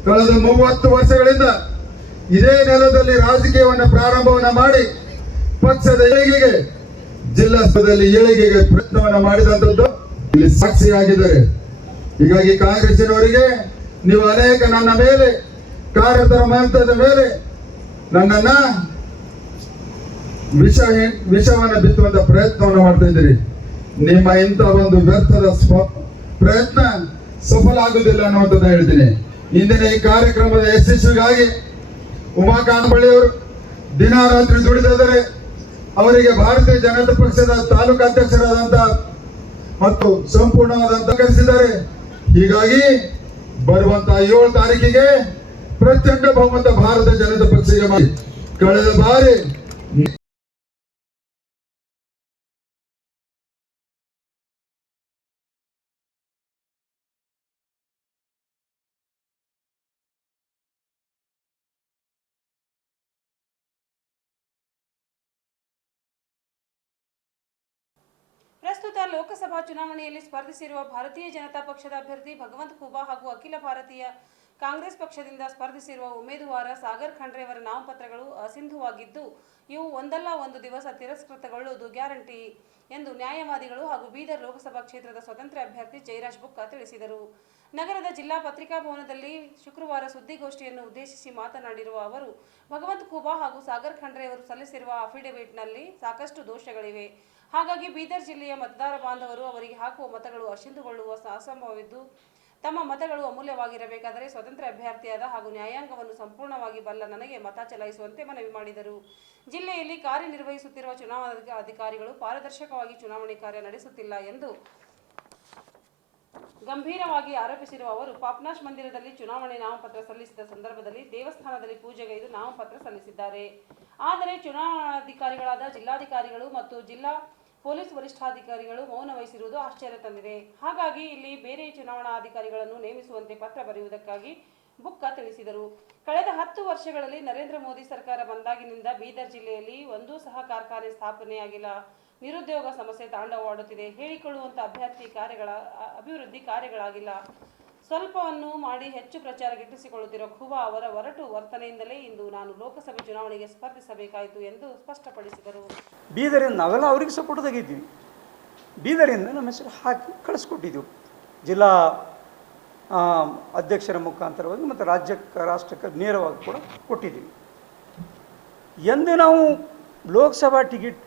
ಕಳೆದ 30 ವರ್ಷಗಳಿಂದ ಇದೇ ನೆಲದಲ್ಲಿ ರಾಜಕೀಯವನ್ನು ಪ್ರಾರಂಭವನ್ನ ಮಾಡಿ ಪಕ್ಷದ ಏಳಿಗೆಗೆ, ಜಿಲ್ಲಾ ಸ್ಥಳದಲ್ಲಿ ಏಳಿಗೆಗೆ ಪ್ರಯತ್ನವನ್ನ ಮಾಡಿದಂಥದ್ದು ಇಲ್ಲಿ ಸಾಕ್ಷಿಯಾಗಿದ್ದಾರೆ. ಹೀಗಾಗಿ ಕಾಂಗ್ರೆಸ್ಸಿನವರಿಗೆ ನೀವು ಅನೇಕ ನನ್ನ ಮೇಲೆ, ಕಾರ್ಯಕರ್ತರ ಮಹತ್ವದ ಮೇಲೆ ನನ್ನನ್ನ ವಿಷವನ್ನು ಬಿತ್ತುವಂತ ಪ್ರಯತ್ನವನ್ನು ಮಾಡ್ತಾ ಇದ್ದೀರಿ. ನಿಮ್ಮ ಇಂಥ ಒಂದು ವ್ಯರ್ಥದ ಪ್ರಯತ್ನ ಸಫಲ ಆಗುವುದಿಲ್ಲ ಅನ್ನುವಂಥದ್ದು ಹೇಳ್ತೀನಿ. ಇಂದಿನ ಈ ಕಾರ್ಯಕ್ರಮದ ಯಶಸ್ವಿಗಾಗಿ ಉಮಾಕಾಂತ್ ಬಳಿಯವರು ದಿನ ರಾತ್ರಿ ದುಡಿದಿದ್ದಾರೆ. ಅವರಿಗೆ ಭಾರತೀಯ ಜನತಾ ಪಕ್ಷದ ತಾಲೂಕು ಅಧ್ಯಕ್ಷರಾದಂತ ಮತ್ತು ಸಂಪೂರ್ಣವಾದಂತ ಕರೆಸಿದ್ದಾರೆ. ಹೀಗಾಗಿ ಬರುವಂತ 7 ತಾರೀಕಿಗೆ ಪ್ರಚಂಡ ಬಹುಮತ ಭಾರತೀಯ ಜನತಾ ಪಕ್ಷಕ್ಕೆ ಮಾಡಿ. ಕಳೆದ ಬಾರಿ ಪ್ರಸ್ತುತ ಲೋಕಸಭಾ ಚುನಾವಣೆಯಲ್ಲಿ ಸ್ಪರ್ಧಿಸಿರುವ ಭಾರತೀಯ ಜನತಾ ಪಕ್ಷದ ಅಭ್ಯರ್ಥಿ ಭಗವಂತ ಖೂಬಾ ಹಾಗೂ ಅಖಿಲ ಭಾರತೀಯ ಕಾಂಗ್ರೆಸ್ ಪಕ್ಷದಿಂದ ಸ್ಪರ್ಧಿಸಿರುವ ಉಮೇದುವಾರ ಸಾಗರ್ ಖಂಡ್ರೆ ಅವರ ನಾಮಪತ್ರಗಳು ಅಸಿಂಧುವಾಗಿದ್ದು ಇವು ಒಂದಲ್ಲ ಒಂದು ದಿವಸ ತಿರಸ್ಕೃತಗೊಳ್ಳುವುದು ಗ್ಯಾರಂಟಿ ಎಂದು ನ್ಯಾಯವಾದಿಗಳು ಹಾಗೂ ಬೀದರ್ ಲೋಕಸಭಾ ಕ್ಷೇತ್ರದ ಸ್ವತಂತ್ರ ಅಭ್ಯರ್ಥಿ ಜಯರಾಜ್ ಬುಕ್ಕ ತಿಳಿಸಿದರು. ನಗರದ ಜಿಲ್ಲಾ ಪತ್ರಿಕಾ ಭವನದಲ್ಲಿ ಶುಕ್ರವಾರ ಸುದ್ದಿಗೋಷ್ಠಿಯನ್ನು ಉದ್ದೇಶಿಸಿ ಮಾತನಾಡಿರುವ ಅವರು, ಭಗವಂತ ಖೂಬಾ ಹಾಗೂ ಸಾಗರ್ ಖಂಡ್ರೆ ಅವರು ಸಲ್ಲಿಸಿರುವ ಅಫಿಡವಿಟ್ನಲ್ಲಿ ಸಾಕಷ್ಟು ದೋಷಗಳಿವೆ. ಹಾಗಾಗಿ ಬೀದರ್ ಜಿಲ್ಲೆಯ ಮತದಾರ ಬಾಂಧವರು ಅವರಿಗೆ ಹಾಕುವ ಮತಗಳು ಅಸಿಂಧುಗೊಳ್ಳುವ ಅಸಂಭವವಿದ್ದು ತಮ್ಮ ಮತಗಳು ಅಮೂಲ್ಯವಾಗಿರಬೇಕಾದರೆ ಸ್ವತಂತ್ರ ಅಭ್ಯರ್ಥಿಯಾದ ಹಾಗೂ ನ್ಯಾಯಾಂಗವನ್ನು ಸಂಪೂರ್ಣವಾಗಿ ಬಲ್ಲ ನನಗೆ ಮತ ಚಲಾಯಿಸುವಂತೆ ಮನವಿ ಮಾಡಿದರು. ಜಿಲ್ಲೆಯಲ್ಲಿ ಕಾರ್ಯನಿರ್ವಹಿಸುತ್ತಿರುವ ಚುನಾವಣಾ ಅಧಿಕಾರಿಗಳು ಪಾರದರ್ಶಕವಾಗಿ ಚುನಾವಣೆ ಕಾರ್ಯ ನಡೆಸುತ್ತಿಲ್ಲ ಎಂದು ಗಂಭೀರವಾಗಿ ಆರೋಪಿಸಿರುವ ಅವರು, ಪಾಪ್ನಾಶ್ ಮಂದಿರದಲ್ಲಿ ಚುನಾವಣೆ ನಾಮಪತ್ರ ಸಲ್ಲಿಸಿದ ಸಂದರ್ಭದಲ್ಲಿ ದೇವಸ್ಥಾನದಲ್ಲಿ ಪೂಜೆಗೈದು ನಾಮಪತ್ರ ಸಲ್ಲಿಸಿದ್ದಾರೆ. ಆದರೆ ಚುನಾವಣಾಧಿಕಾರಿಗಳಾದ ಜಿಲ್ಲಾಧಿಕಾರಿಗಳು ಮತ್ತು ಜಿಲ್ಲಾ ಪೊಲೀಸ್ ವರಿಷ್ಠಾಧಿಕಾರಿಗಳು ಮೌನ ವಹಿಸಿರುವುದು ಆಶ್ಚರ್ಯ ತಂದಿದೆ. ಹಾಗಾಗಿ ಇಲ್ಲಿ ಬೇರೆ ಚುನಾವಣಾಧಿಕಾರಿಗಳನ್ನು ನೇಮಿಸುವಂತೆ ಪತ್ರ ಬರೆಯುವುದಕ್ಕಾಗಿ ಬುಕ್ಕ ತಿಳಿಸಿದರು. ಕಳೆದ 10 ವರ್ಷಗಳಲ್ಲಿ ನರೇಂದ್ರ ಮೋದಿ ಸರ್ಕಾರ ಬಂದಾಗಿನಿಂದ ಬೀದರ್ ಜಿಲ್ಲೆಯಲ್ಲಿ ಒಂದೂ ಸಹ ಕಾರ್ಖಾನೆ ಸ್ಥಾಪನೆಯಾಗಿಲ್ಲ. ನಿರುದ್ಯೋಗ ಸಮಸ್ಯೆ ತಾಂಡವವಾಡುತ್ತಿದೆ. ಹೇಳಿಕೊಳ್ಳುವಂಥ ಅಭಿವೃದ್ಧಿ ಕಾರ್ಯಗಳಾಗಿಲ್ಲ. ಸ್ವಲ್ಪವನ್ನು ಮಾಡಿ ಹೆಚ್ಚು ಪ್ರಚಾರ ಗಿಟ್ಟಿಸಿಕೊಳ್ಳುತ್ತಿರುವ ಖುಬಾ ಅವರ ಒರಟು ವರ್ತನೆಯಿಂದಲೇ ಇಂದು ನಾನು ಲೋಕಸಭೆ ಚುನಾವಣೆಗೆ ಸ್ಪರ್ಧಿಸಬೇಕಾಯಿತು ಎಂದು ಸ್ಪಷ್ಟಪಡಿಸಿದರು. ಬೀದರಿಂದ ನಾವೆಲ್ಲ ಅವ್ರಿಗೆ ಸಪೋರ್ಟ್ ತೆಗಿದ್ದೀವಿ. ಬೀದರಿಂದ ನಮ್ಮ ಹೆಸರು ಹಾಕಿ ಕಳಿಸ್ಕೊಟ್ಟಿದ್ದೀವಿ ಜಿಲ್ಲಾ ಅಧ್ಯಕ್ಷರ ಮುಖಾಂತರವಾಗಿ ಮತ್ತು ರಾಷ್ಟ್ರಕ್ಕೆ ನೇರವಾಗಿ ಕೂಡ ಕೊಟ್ಟಿದ್ದೀವಿ. ಎಂದು ನಾವು ಲೋಕಸಭಾ ಟಿಕೆಟ್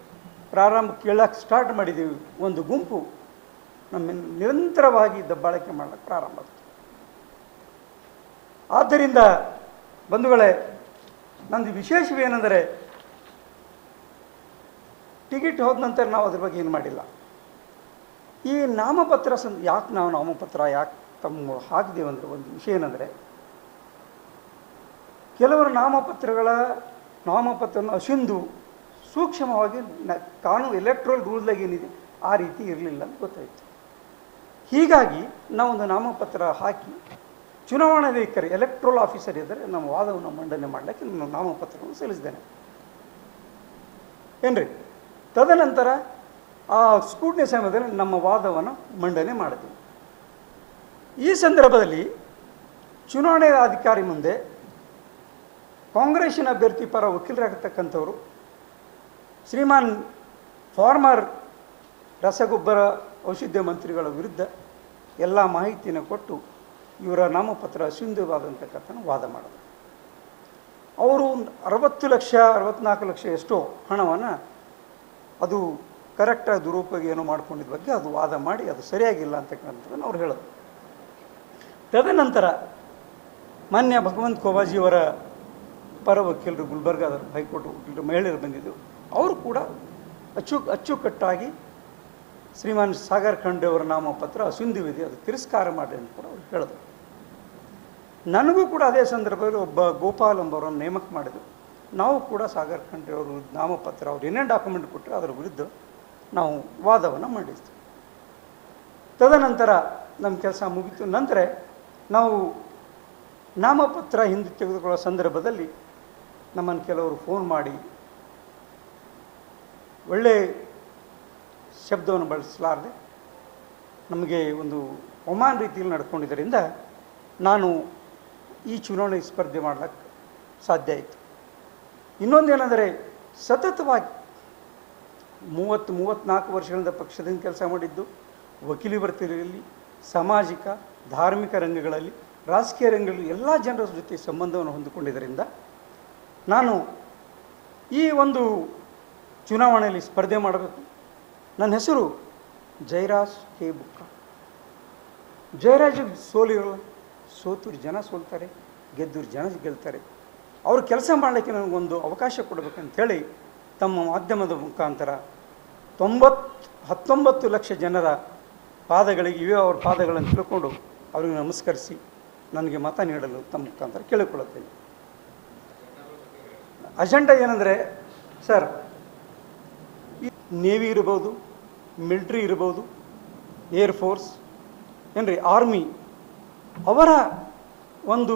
ಪ್ರಾರಂಭ ಕೇಳಕ್ಕೆ ಸ್ಟಾರ್ಟ್ ಮಾಡಿದ್ದೀವಿ, ಒಂದು ಗುಂಪು ನಮ್ಮ ನಿರಂತರವಾಗಿ ದಬ್ಬಾಳಿಕೆ ಮಾಡಕ್ಕೆ ಪ್ರಾರಂಭ ಆಗ್ತದೆ. ಆದ್ದರಿಂದ ಬಂಧುಗಳೇ, ನಂದು ವಿಶೇಷವೇನೆಂದರೆ ಟಿಕೆಟ್ ಹೋದ ನಂತರ ನಾವು ಅದ್ರ ಬಗ್ಗೆ ಏನು ಮಾಡಿಲ್ಲ. ಈ ನಾಮಪತ್ರ ಯಾಕೆ ನಾವು ನಾಮಪತ್ರ ಯಾಕೆ ತಮ್ಮ ಹಾಕಿದೆವು ಅಂದರೆ ಒಂದು ವಿಷಯ ಏನಂದರೆ, ಕೆಲವರು ನಾಮಪತ್ರವನ್ನು ಅಸಿಂದು ಸೂಕ್ಷ್ಮವಾಗಿ ಕಾನೂನು ಎಲೆಕ್ಟ್ರಲ್ ರೂಲ್ದಾಗ ಏನಿದೆ ಆ ರೀತಿ ಇರಲಿಲ್ಲ ಅಂತ ಗೊತ್ತಾಯಿತು. ಹೀಗಾಗಿ ನಾವೊಂದು ನಾಮಪತ್ರ ಹಾಕಿ ಚುನಾವಣಾಧಿಕಾರಿ ಎಲೆಕ್ಟ್ರಲ್ ಆಫೀಸರ್ ಇದ್ದರೆ ನಮ್ಮ ವಾದವನ್ನು ಮಂಡನೆ ಮಾಡಲಿಕ್ಕೆ ನಾನು ನಾಮಪತ್ರವನ್ನು ಸಲ್ಲಿಸಿದ್ದೇನೆ ಏನ್ರಿ. ತದನಂತರ ಆ ಸ್ಕೂಟ್ನಿ ಸಮಯದಲ್ಲಿ ನಮ್ಮ ವಾದವನ್ನು ಮಂಡನೆ ಮಾಡಿದ್ವಿ. ಈ ಸಂದರ್ಭದಲ್ಲಿ ಚುನಾವಣೆ ಅಧಿಕಾರಿ ಮುಂದೆ ಕಾಂಗ್ರೆಸ್ಸಿನ ಅಭ್ಯರ್ಥಿ ಪರ ವಕೀಲರಾಗತಕ್ಕಂಥವರು ಶ್ರೀಮಾನ್ ಫಾರ್ಮರ್ ರಸಗೊಬ್ಬರ ಔಷಧ ಮಂತ್ರಿಗಳ ವಿರುದ್ಧ ಎಲ್ಲ ಮಾಹಿತಿಯನ್ನು ಕೊಟ್ಟು ಇವರ ನಾಮಪತ್ರ ಅಸಿಂಧುವಾದಂತಕ್ಕಂಥ ವಾದ ಮಾಡಿದರು. ಅವರು 60 ಲಕ್ಷ 64 ಲಕ್ಷ ಎಷ್ಟೋ ಹಣವನ್ನು ಅದು ಕರೆಕ್ಟಾಗಿ ದುರುಪಯೋಗ ಏನೋ ಮಾಡ್ಕೊಂಡಿದ್ದ ಬಗ್ಗೆ ಅದು ವಾದ ಮಾಡಿ ಅದು ಸರಿಯಾಗಿಲ್ಲ ಅಂತಕ್ಕಂಥದ್ದನ್ನು ಅವ್ರು ಹೇಳಿದ್ರು. ತದನಂತರ ಮಾನ್ಯ ಭಗವಂತ ಖೋಬಾಜಿಯವರ ಪರ ವಕೀಲರು ಗುಲ್ಬರ್ಗಾದ ಹೈಕೋರ್ಟ್ ವಕೀಲರು ಮಹಿಳೆಯರು ಬಂದಿದ್ದು, ಅವರು ಕೂಡ ಅಚ್ಚುಕಟ್ಟಾಗಿ ಶ್ರೀಮಾನ್ ಸಾಗರ್ ಖಂಡ್ರೆ ಅವರ ನಾಮಪತ್ರ ಅಸಿಂಧುವಿದೆ, ಅದು ತಿರಸ್ಕಾರ ಮಾಡಿ ಅಂತ ಕೂಡ ಅವ್ರು ಹೇಳಿದ್ರು. ನನಗೂ ಕೂಡ ಅದೇ ಸಂದರ್ಭದಲ್ಲಿ ಒಬ್ಬ ಗೋಪಾಲ್ ಎಂಬವರನ್ನು ನೇಮಕ ಮಾಡಿದರು. ನಾವು ಕೂಡ ಸಾಗರ್ ಖಂಡ್ರೆ ಅವರು ನಾಮಪತ್ರ ಅವ್ರು ಏನೇನು ಡಾಕ್ಯುಮೆಂಟ್ ಕೊಟ್ಟರೆ ಅದರ ವಿರುದ್ಧ ನಾವು ವಾದವನ್ನು ಮಾಡಿದ್ವಿ. ತದನಂತರ ನಮ್ಮ ಕೆಲಸ ಮುಗಿತು. ನಂತರ ನಾವು ನಾಮಪತ್ರ ಹಿಂದೆ ತೆಗೆದುಕೊಳ್ಳೋ ಸಂದರ್ಭದಲ್ಲಿ ನಮ್ಮನ್ನು ಕೆಲವರು ಫೋನ್ ಮಾಡಿ ಒಳ್ಳೆಯ ಶಬ್ದವನ್ನು ಬಳಸಲಾರದೆ ನಮಗೆ ಒಂದು ಅವಮಾನ ರೀತಿಯಲ್ಲಿ ನಡ್ಕೊಂಡಿದ್ದರಿಂದ ನಾನು ಈ ಚುನಾವಣೆ ಸ್ಪರ್ಧೆ ಮಾಡಲಿಕ್ಕೆ ಸಾಧ್ಯ ಆಯಿತು. ಇನ್ನೊಂದೇನೆಂದರೆ, ಸತತವಾಗಿ 34 ವರ್ಷಗಳಿಂದ ಪಕ್ಷದಿಂದ ಕೆಲಸ ಮಾಡಿದ್ದು, ವಕೀಲಿ ವೃತ್ತಿಯಲ್ಲಿ, ಸಾಮಾಜಿಕ ಧಾರ್ಮಿಕ ರಂಗಗಳಲ್ಲಿ, ರಾಜಕೀಯ ರಂಗಗಳಲ್ಲಿ ಎಲ್ಲ ಜನರ ಜೊತೆ ಸಂಬಂಧವನ್ನು ಹೊಂದಿಕೊಂಡಿದ್ದರಿಂದ ನಾನು ಈ ಒಂದು ಚುನಾವಣೆಯಲ್ಲಿ ಸ್ಪರ್ಧೆ ಮಾಡಬೇಕು. ನನ್ನ ಹೆಸರು ಜಯರಾಜ್ ಕೆ ಬುಕ್ಕ. ಜಯರಾಜ್ ಸೋಲಿರಲ್ಲ, ಸೋತೂರು ಜನ ಸೋಲ್ತಾರೆ, ಗೆದ್ದೂರು ಜನ ಗೆಲ್ತಾರೆ. ಅವರು ಕೆಲಸ ಮಾಡಲಿಕ್ಕೆ ನನಗೊಂದು ಅವಕಾಶ ಕೊಡಬೇಕಂತೇಳಿ ತಮ್ಮ ಮಾಧ್ಯಮದ ಮುಖಾಂತರ 19 ಲಕ್ಷ ಜನರ ಪಾದಗಳಿಗೆ ಇವೆ ಅವ್ರ ಪಾದಗಳನ್ನು ತಿಳ್ಕೊಂಡು ಅವರಿಗೆ ನಮಸ್ಕರಿಸಿ ನನಗೆ ಮತ ನೀಡಲು ತಮ್ಮ ಮುಖಾಂತರ ಕೇಳಿಕೊಳ್ಳುತ್ತೇನೆ. ಅಜೆಂಡಾ ಏನಂದರೆ, ಸರ್, ಈ ನೇವಿ ಇರ್ಬೋದು, ಮಿಲ್ಟ್ರಿ ಇರ್ಬೋದು, ಏರ್ಫೋರ್ಸ್ ಏನ್ರಿ, ಆರ್ಮಿ, ಅವರ ಒಂದು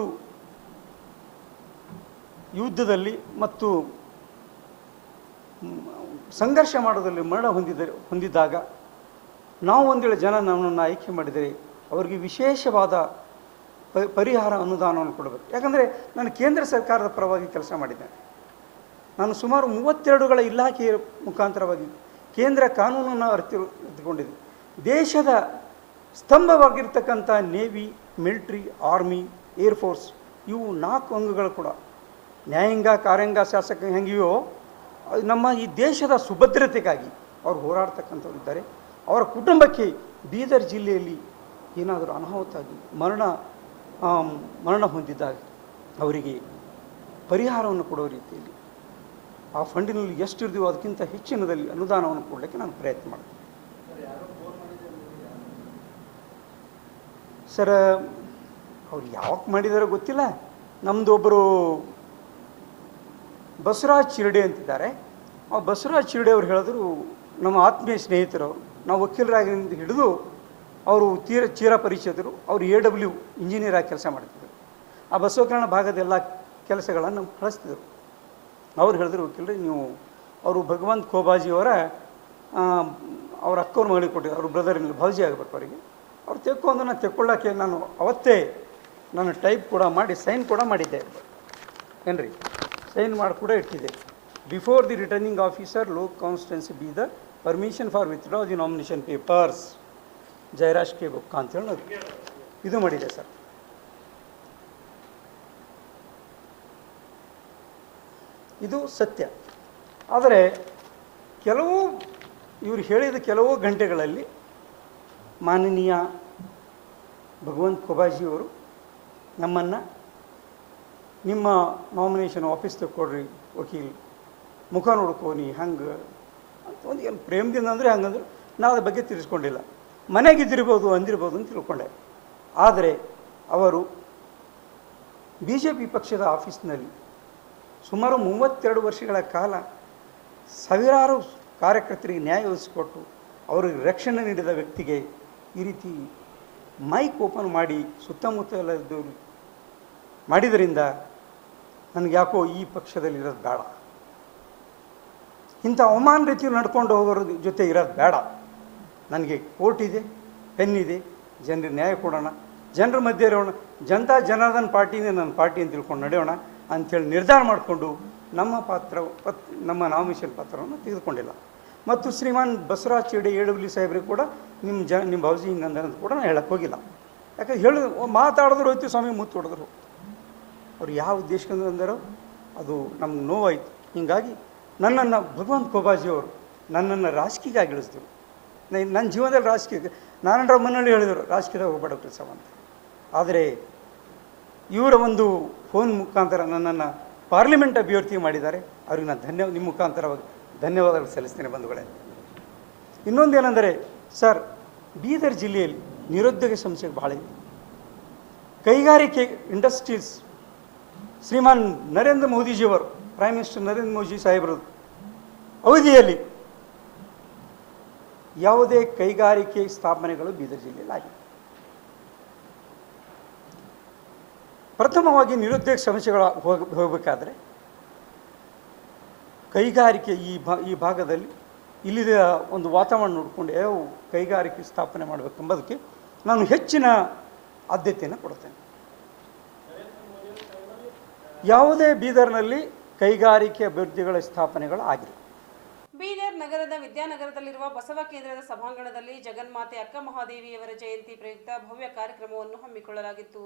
ಯುದ್ಧದಲ್ಲಿ ಮತ್ತು ಸಂಘರ್ಷ ಮಾಡೋದಲ್ಲಿ ಮರಣ ಹೊಂದಿದ್ದಾಗ ನಾವು ಒಂದೇಳು ಜನ ನಮ್ಮನ್ನು ಆಯ್ಕೆ ಮಾಡಿದರೆ ಅವರಿಗೆ ವಿಶೇಷವಾದ ಪರಿಹಾರ ಅನುದಾನವನ್ನು ಕೊಡಬೇಕು. ಯಾಕಂದರೆ ನಾನು ಕೇಂದ್ರ ಸರ್ಕಾರದ ಪರವಾಗಿ ಕೆಲಸ ಮಾಡಿದ್ದೇನೆ. ನಾನು ಸುಮಾರು 32ಗಳ ಇಲಾಖೆಯ ಮುಖಾಂತರವಾಗಿ ಕೇಂದ್ರ ಕಾನೂನನ್ನು ಅರಿತುಕೊಂಡಿದ್ದೆ. ದೇಶದ ಸ್ತಂಭವಾಗಿರ್ತಕ್ಕಂಥ ನೇವಿ, ಮಿಲ್ಟ್ರಿ, ಆರ್ಮಿ, ಏರ್ಫೋರ್ಸ್, ಇವು 4 ಅಂಗಗಳು ಕೂಡ ನ್ಯಾಯಾಂಗ, ಕಾರ್ಯಾಂಗ, ಶಾಸಕ ಹೆಂಗಿವೆಯೋ ನಮ್ಮ ಈ ದೇಶದ ಸುಭದ್ರತೆಗಾಗಿ ಅವರು ಹೋರಾಡ್ತಕ್ಕಂಥವ್ರು ಇದ್ದಾರೆ. ಅವರ ಕುಟುಂಬಕ್ಕೆ ಬೀದರ್ ಜಿಲ್ಲೆಯಲ್ಲಿ ಏನಾದರೂ ಅನಾಹುತ ಆಗಿ ಮರಣ ಹೊಂದಿದ್ದಾಗ ಅವರಿಗೆ ಪರಿಹಾರವನ್ನು ಕೊಡೋ ರೀತಿಯಲ್ಲಿ ಆ ಫಂಡಿನಲ್ಲಿ ಎಷ್ಟು ಇರ್ತೀವೋ ಅದಕ್ಕಿಂತ ಹೆಚ್ಚಿನದಲ್ಲಿ ಅನುದಾನವನ್ನು ಕೊಡಲಿಕ್ಕೆ ನಾನು ಪ್ರಯತ್ನ ಮಾಡ್ತೀನಿ. ಸರ್, ಅವ್ರು ಯಾವಾಗ ಮಾಡಿದಾರೋ ಗೊತ್ತಿಲ್ಲ. ನಮ್ಮದು ಒಬ್ಬರು ಬಸವರಾಜ್ ಚಿರಡೆ ಅಂತಿದ್ದಾರೆ. ಆ ಬಸವರಾಜ್ ಚಿರಡೆ ಅವ್ರು ಹೇಳಿದ್ರು, ನಮ್ಮ ಆತ್ಮೀಯ ಸ್ನೇಹಿತರು, ನಾವು ವಕೀಲರಾಗಿಂದ ಹಿಡಿದು ಅವರು ಚೀರ ಪರಿಚಯದರು. ಅವರು AW ಇಂಜಿನಿಯರ್ ಆಗಿ ಕೆಲಸ ಮಾಡ್ತಿದ್ದರು. ಆ ಬಸವಕಲ್ಯಾಣ ಭಾಗದ ಎಲ್ಲ ಕೆಲಸಗಳನ್ನು ನಮ್ಗೆ ಕಳಿಸ್ತಿದ್ರು. ಅವ್ರು ಹೇಳಿದ್ರು, ವಕೀಲರೇ, ನೀವು ಅವರು ಭಗವಂತ ಖೋಬಾಜಿಯವರ ಅವ್ರ ಅಕ್ಕವ್ರ ಮಗಳಿಗೆ ಕೊಟ್ಟಿದ್ದೆ, ಅವ್ರ ಬ್ರದರ್ ಇಲ್ಲ ಭಾವಜಿ ಆಗಬೇಕು ಅವರಿಗೆ. ಅವ್ರು ತೆಕ್ಕೊಂದನ್ನು ತೆಕ್ಕೊಳ್ಳೋಕ್ಕೆ ನಾನು ಅವತ್ತೇ ನಾನು ಟೈಪ್ ಕೂಡ ಮಾಡಿ ಸೈನ್ ಕೂಡ ಮಾಡಿದ್ದೆ ಏನ್ರಿ, ಸೈನ್ ಮಾಡಿ ಕೂಡ ಇಟ್ಟಿದ್ದೆ. ಬಿಫೋರ್ ದಿ ರಿಟರ್ನಿಂಗ್ ಆಫೀಸರ್ ಲೋ constituency Bidar permission for withdraw the nomination papers Jayaraj K Bukka ಅಂತೇಳಿ ನಾವು ಇದು ಮಾಡಿದೆ ಸರ್. ಇದು ಸತ್ಯ. ಆದರೆ ಇವರು ಹೇಳಿದ ಕೆಲವು ಗಂಟೆಗಳಲ್ಲಿ ಮಾನನೀಯ ಭಗವಂತ ಖೋಬಾಜಿಯವರು ನಮ್ಮನ್ನು ನಿಮ್ಮ ನಾಮಿನೇಷನ್ ಆಫೀಸ್ ತಗೊಳ್ರಿ ವಕೀಲ್, ಮುಖ ನೋಡ್ಕೋನಿ ಹಂಗೆ ಅಂತ ಒಂದು ಏನು ಪ್ರೇಮದಿಂದ ಅಂದರೆ ಹಂಗಂದ್ರೆ ನಾವು ಅದ್ರ ಬಗ್ಗೆ ತಿಳಿಸ್ಕೊಂಡಿಲ್ಲ. ಮನೆಗಿದ್ದಿರ್ಬೋದು ಅಂದಿರ್ಬೋದು ಅಂತ ತಿಳ್ಕೊಂಡೆ. ಆದರೆ ಅವರು BJP ಪಕ್ಷದ ಆಫೀಸ್ನಲ್ಲಿ ಸುಮಾರು 32 ವರ್ಷಗಳ ಕಾಲ ಸಾವಿರಾರು ಕಾರ್ಯಕರ್ತರಿಗೆ ನ್ಯಾಯ ಒದಗಿಸಿಕೊಟ್ಟು ಅವರಿಗೆ ರಕ್ಷಣೆ ನೀಡಿದ ವ್ಯಕ್ತಿಗೆ ಈ ರೀತಿ ಮೈಕ್ ಓಪನ್ ಮಾಡಿ ಸುತ್ತಮುತ್ತಲದವರು ಮಾಡಿದರಿಂದ ನನಗೆ ಯಾಕೋ ಈ ಪಕ್ಷದಲ್ಲಿ ಇರೋದು ಬೇಡ, ಇಂಥ ಅವಮಾನ ರೀತಿಯಲ್ಲಿ ನಡ್ಕೊಂಡು ಹೋಗೋರ ಜೊತೆ ಇರೋದು ಬೇಡ. ನನಗೆ ಕೋರ್ಟ್ ಇದೆ, ಪೆನ್ ಇದೆ, ಜನರಿಗೆ ನ್ಯಾಯ ಕೊಡೋಣ, ಜನರ ಮಧ್ಯೆ ಇರೋಣ, ಜನತಾ ಜನಾರ್ದನ್ ಪಾರ್ಟಿನೇ ನನ್ನ ಪಾರ್ಟಿ ಅಂತ ತಿಳ್ಕೊಂಡು ನಡೆಯೋಣ ಅಂಥೇಳಿ ನಿರ್ಧಾರ ಮಾಡಿಕೊಂಡು ನಮ್ಮ ನಾಮಿನೇಷನ್ ಪತ್ರವನ್ನು ತೆಗೆದುಕೊಂಡಿಲ್ಲ. ಮತ್ತು ಶ್ರೀಮಾನ್ ಬಸವರಾಜ್ ಚೇಡೆ ಏಳುಗುಲಿ ಸಾಹೇಬ್ರಿಗೆ ಕೂಡ ನಿಮ್ಮ ಭಾವಜಿ ಹಿಂಗಂದ ಕೂಡ ನಾನು ಹೇಳಕ್ಕೆ ಹೋಗಿಲ್ಲ. ಯಾಕಂದ್ರೆ ಮಾತಾಡಿದ್ರು ಹೋಯ್ತು, ಸ್ವಾಮಿ ಮುತ್ತು ಹೊಡೆದ್ರು. ಅವ್ರು ಯಾವ ಉದ್ದೇಶದಿಂದ ಅಂದಾರೋ ಅದು ನಮ್ಗೆ ನೋವಾಯಿತು. ಹೀಗಾಗಿ ನನ್ನನ್ನು ಭಗವಂತ ಖೋಬಾಜಿಯವರು ನನ್ನನ್ನು ರಾಜಕೀಯವಾಗಿ ಇಳಿಸಿದ್ರು. ನನ್ನ ಜೀವನದಲ್ಲಿ ರಾಜಕೀಯ ನಾರಾಯಣರಾವ್ ಮನ್ನಳ್ಳಿ ಹೇಳಿದರು ರಾಜಕೀಯದಾಗ ಹೋಗ್ಬೇಡ ಕೆಲಸ ಅಂತ. ಆದರೆ ಇವರ ಒಂದು ಫೋನ್ ಮುಖಾಂತರ ನನ್ನನ್ನು ಪಾರ್ಲಿಮೆಂಟ್ ಅಭ್ಯರ್ಥಿ ಮಾಡಿದ್ದಾರೆ. ಅವ್ರಿಗೆ ನಾನು ನಿಮ್ಮ ಮುಖಾಂತರವಾಗಿ ಧನ್ಯವಾದಗಳು ಸಲ್ಲಿಸ್ತೇನೆ ಬಂಧುಗಳೇ. ಇನ್ನೊಂದೇನೆಂದರೆ ಸರ್, ಬೀದರ್ ಜಿಲ್ಲೆಯಲ್ಲಿ ನಿರುದ್ಯೋಗ ಸಮಸ್ಯೆ ಭಾಳ ಇದೆ. ಕೈಗಾರಿಕೆ ಇಂಡಸ್ಟ್ರೀಸ್ ಶ್ರೀಮಾನ್ ನರೇಂದ್ರ ಮೋದಿಜಿಯವರು, ಪ್ರೈಮ್ ಮಿನಿಸ್ಟರ್ ನರೇಂದ್ರ ಮೋದಿ ಸಾಹೇಬರು ಅವಧಿಯಲ್ಲಿ ಯಾವುದೇ ಕೈಗಾರಿಕೆ ಸ್ಥಾಪನೆಗಳು ಬೀದರ್ ಜಿಲ್ಲೆಯಲ್ಲಿ ಆಗಿವೆ. ಪ್ರಥಮವಾಗಿ ನಿರುದ್ಯೋಗ ಸಮಸ್ಯೆಗಳು ಹೋಗಬೇಕಾದ್ರೆ ಕೈಗಾರಿಕೆ ಈ ಭಾಗದಲ್ಲಿ ಇಲ್ಲಿದ ಒಂದು ವಾತಾವರಣ ನೋಡಿಕೊಂಡು ಯಾವ ಕೈಗಾರಿಕೆ ಸ್ಥಾಪನೆ ಮಾಡಬೇಕೆಂಬುದಕ್ಕೆ ನಾನು ಹೆಚ್ಚಿನ ಆದ್ಯತೆಯನ್ನು ಕೊಡ್ತೇನೆ. ಯಾವುದೇ ಬೀದರ್ನಲ್ಲಿ ಕೈಗಾರಿಕೆ ಅಭಿವೃದ್ಧಿಗಳ ಸ್ಥಾಪನೆಗಳು ಆಗಿವೆ. ಬೀದರ್ ನಗರದ ವಿದ್ಯಾನಗರದಲ್ಲಿರುವ ಬಸವ ಕೇಂದ್ರದ ಸಭಾಂಗಣದಲ್ಲಿ ಜಗನ್ಮಾತೆ ಅಕ್ಕ ಮಹಾದೇವಿಯವರ ಜಯಂತಿ ಪ್ರಯುಕ್ತ ಭವ್ಯ ಕಾರ್ಯಕ್ರಮವನ್ನು ಹಮ್ಮಿಕೊಳ್ಳಲಾಗಿತ್ತು.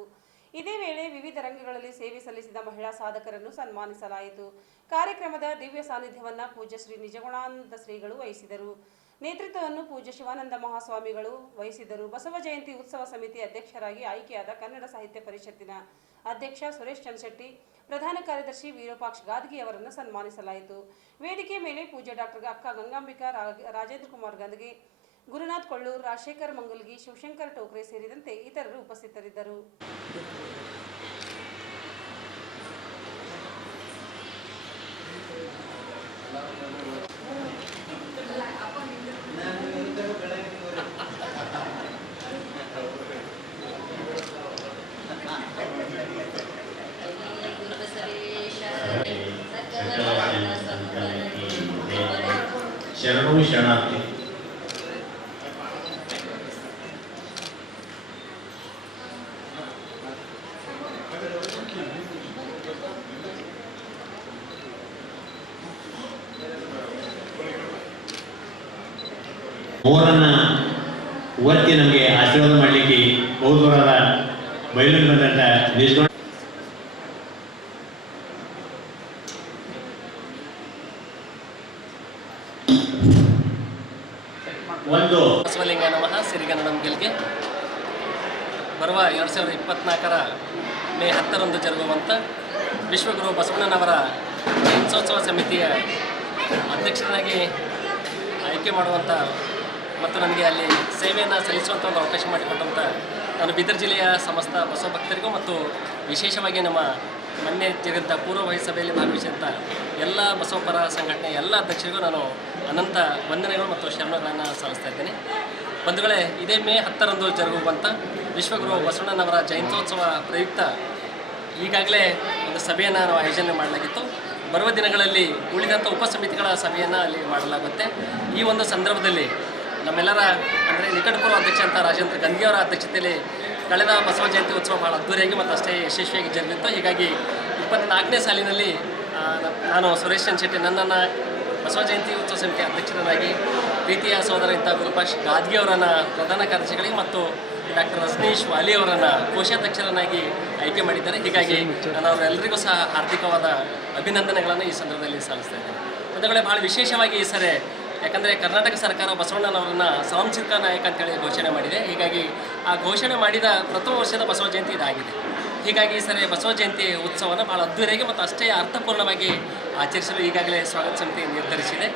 ಇದೇ ವೇಳೆ ವಿವಿಧ ರಂಗಗಳಲ್ಲಿ ಸೇವೆ ಸಲ್ಲಿಸಿದ ಮಹಿಳಾ ಸಾಧಕರನ್ನು ಸನ್ಮಾನಿಸಲಾಯಿತು. ಕಾರ್ಯಕ್ರಮದ ದಿವ್ಯ ಸಾನ್ನಿಧ್ಯವನ್ನು ಪೂಜ್ಯ ಶ್ರೀ ನಿಜಗುಣಾನಂದ ಶ್ರೀಗಳು ವಹಿಸಿದರು. ನೇತೃತ್ವವನ್ನು ಪೂಜ್ಯ ಶಿವಾನಂದ ಮಹಾಸ್ವಾಮಿಗಳು ವಹಿಸಿದರು. ಬಸವ ಜಯಂತಿ ಉತ್ಸವ ಸಮಿತಿ ಅಧ್ಯಕ್ಷರಾಗಿ ಆಯ್ಕೆಯಾದ ಕನ್ನಡ ಸಾಹಿತ್ಯ ಪರಿಷತ್ತಿನ ಅಧ್ಯಕ್ಷ ಸುರೇಶ್ ಚಂದ್ರಶೆಟ್ಟಿ, ಪ್ರಧಾನ ಕಾರ್ಯದರ್ಶಿ ವಿರೂಪಾಕ್ಷ ಗಾದಗಿ ಅವರನ್ನು ಸನ್ಮಾನಿಸಲಾಯಿತು. ವೇದಿಕೆ ಮೇಲೆ ಪೂಜ್ಯ ಡಾಕ್ಟರ್ ಅಕ್ಕ ಗಂಗಾಂಬಿಕಾ, ರಾಜೇಂದ್ರ ಕುಮಾರ್ ಗಂದಗಿ, ಗುರುನಾಥ್ ಕೊಳ್ಳೂರ್, ರಾಜಶೇಖರ್ ಮಂಗಲ್ಗಿ, ಶಿವಶಂಕರ್ ಟೋಕ್ರೆ ಸೇರಿದಂತೆ ಇತರರು ಉಪಸ್ಥಿತರಿದ್ದರು. ಶರಣು ಶರಣಾರ್ಥಿ. ಮೂರನ್ನ ಒತ್ತಿ ನಮಗೆ ಆಶೀರ್ವಾದ ಮಾಡಲಿಕ್ಕೆ ಬಹುದೂರದ ಬಯಲು ಬಂದಂತ ನಿಜ ಒಂದು ಬಸವಲಿಂಗ ನಮಃ ಸಿರಿಗನ್ನಡಂ ಗೆಲ್ಗೆ ಬರುವ 2024 ಮೇ 10ರಂದು ಜರುಗುವಂಥ ವಿಶ್ವಗುರು ಬಸವಣ್ಣನವರ ಜಯಂತ್ಯೋತ್ಸವ ಸಮಿತಿಯ ಅಧ್ಯಕ್ಷರಾಗಿ ಆಯ್ಕೆ ಮಾಡುವಂಥ ಮತ್ತು ನನಗೆ ಅಲ್ಲಿ ಸೇವೆಯನ್ನು ಸಲ್ಲಿಸುವಂಥ ಒಂದು ಅವಕಾಶ ಮಾಡಿಕೊಟ್ಟಂಥ ನಾನು ಬೀದರ್ ಜಿಲ್ಲೆಯ ಸಮಸ್ತ ಬಸವ ಭಕ್ತರಿಗೂ ಮತ್ತು ವಿಶೇಷವಾಗಿ ನಮ್ಮ ಮೊನ್ನೆ ಜಗತ್ತ ಪೂರ್ವಭಾವಿ ಸಭೆಯಲ್ಲಿ ಭಾಗವಹಿಸಿದಂಥ ಎಲ್ಲ ಬಸವಪರ ಸಂಘಟನೆ ಎಲ್ಲ ಅಧ್ಯಕ್ಷರಿಗೂ ನಾನು ಅನಂತ ವಂದನೆಗಳು ಮತ್ತು ಶರಣಗಳನ್ನು ಸಲ್ಲಿಸ್ತಾ ಇದ್ದೇನೆ. ಬಂಧುಗಳೇ, ಇದೇ ಮೇ 10ರಂದು ಜರುಗುವಂಥ ವಿಶ್ವಗುರು ಬಸವಣ್ಣನವರ ಜಯಂತ್ಯೋತ್ಸವ ಪ್ರಯುಕ್ತ ಈಗಾಗಲೇ ಒಂದು ಸಭೆಯನ್ನು ನಾವು ಆಯೋಜನೆ ಮಾಡಲಾಗಿತ್ತು. ಬರುವ ದಿನಗಳಲ್ಲಿ ಉಳಿದಂಥ ಉಪಸಮಿತಿಗಳ ಸಭೆಯನ್ನು ಅಲ್ಲಿ ಮಾಡಲಾಗುತ್ತೆ. ಈ ಒಂದು ಸಂದರ್ಭದಲ್ಲಿ ನಮ್ಮೆಲ್ಲರ ಅಂದರೆ ನಿಕಟಪೂರ್ವ ಅಧ್ಯಕ್ಷ ಅಂತ ರಾಜೇಂದ್ರ ಗಂಧಿಯವರ ಅಧ್ಯಕ್ಷತೆಯಲ್ಲಿ ಕಳೆದ ಬಸವ ಜಯಂತಿ ಉತ್ಸವ ಭಾಳ ಅದ್ದೂರಿಯಾಗಿ ಮತ್ತು ಅಷ್ಟೇ ಯಶಸ್ವಿಯಾಗಿ ಜರುಗಿತ್ತು. ಹೀಗಾಗಿ 24ನೇ ಸಾಲಿನಲ್ಲಿ ನಾನು ಸುರೇಶ್ ಚಂದ್ರ ಶೆಟ್ಟಿ ನನ್ನನ್ನು ಬಸವ ಜಯಂತಿ ಉತ್ಸವ ಸಮಿತಿ ಅಧ್ಯಕ್ಷರನ್ನಾಗಿ, ಪ್ರೀತಿಯ ಸೋದರ ಇಂಥ ಗುರುಪಾಶ್ ಗಾದ್ಗಿ ಅವರನ್ನು ಪ್ರಧಾನ ಕಾರ್ಯದರ್ಶಿಗಳಿಗೆ ಮತ್ತು ಡಾಕ್ಟರ್ ರಜನೀಶ್ ವಾಲಿ ಅವರನ್ನು ಕೋಶಾಧ್ಯಕ್ಷರನ್ನಾಗಿ ಆಯ್ಕೆ ಮಾಡಿದ್ದಾರೆ. ಹೀಗಾಗಿ ನಾನು ಅವರೆಲ್ಲರಿಗೂ ಸಹ ಹಾರ್ದಿಕವಾದ ಅಭಿನಂದನೆಗಳನ್ನು ಈ ಸಂದರ್ಭದಲ್ಲಿ ಸಲ್ಲಿಸ್ತಾ ಇದ್ದೇನೆ. ಬಂಧುಗಳೇ, ಭಾಳ ವಿಶೇಷವಾಗಿ ಈ ಸರಿ ಯಾಕಂದರೆ ಕರ್ನಾಟಕ ಸರ್ಕಾರ ಬಸವಣ್ಣನವರನ್ನು ಸಾಂಸ್ಕೃತಿಕ ನಾಯಕ ಅಂತೇಳಿ ಘೋಷಣೆ ಮಾಡಿದೆ. ಹೀಗಾಗಿ ಆ ಘೋಷಣೆ ಮಾಡಿದ ಪ್ರಥಮ ವರ್ಷದ ಬಸವ ಜಯಂತಿ ಇದಾಗಿದೆ. ಹೀಗಾಗಿ ಈ ಸರಿ ಬಸವ ಜಯಂತಿ ಉತ್ಸವವನ್ನು ಭಾಳ ಅದ್ದೂರಿಯಾಗಿ ಮತ್ತು ಅಷ್ಟೇ ಅರ್ಥಪೂರ್ಣವಾಗಿ ಆಚರಿಸಲು ಈಗಾಗಲೇ ಸ್ವಾಗತ ಸಮಿತಿ ನಿರ್ಧರಿಸಿದೆ.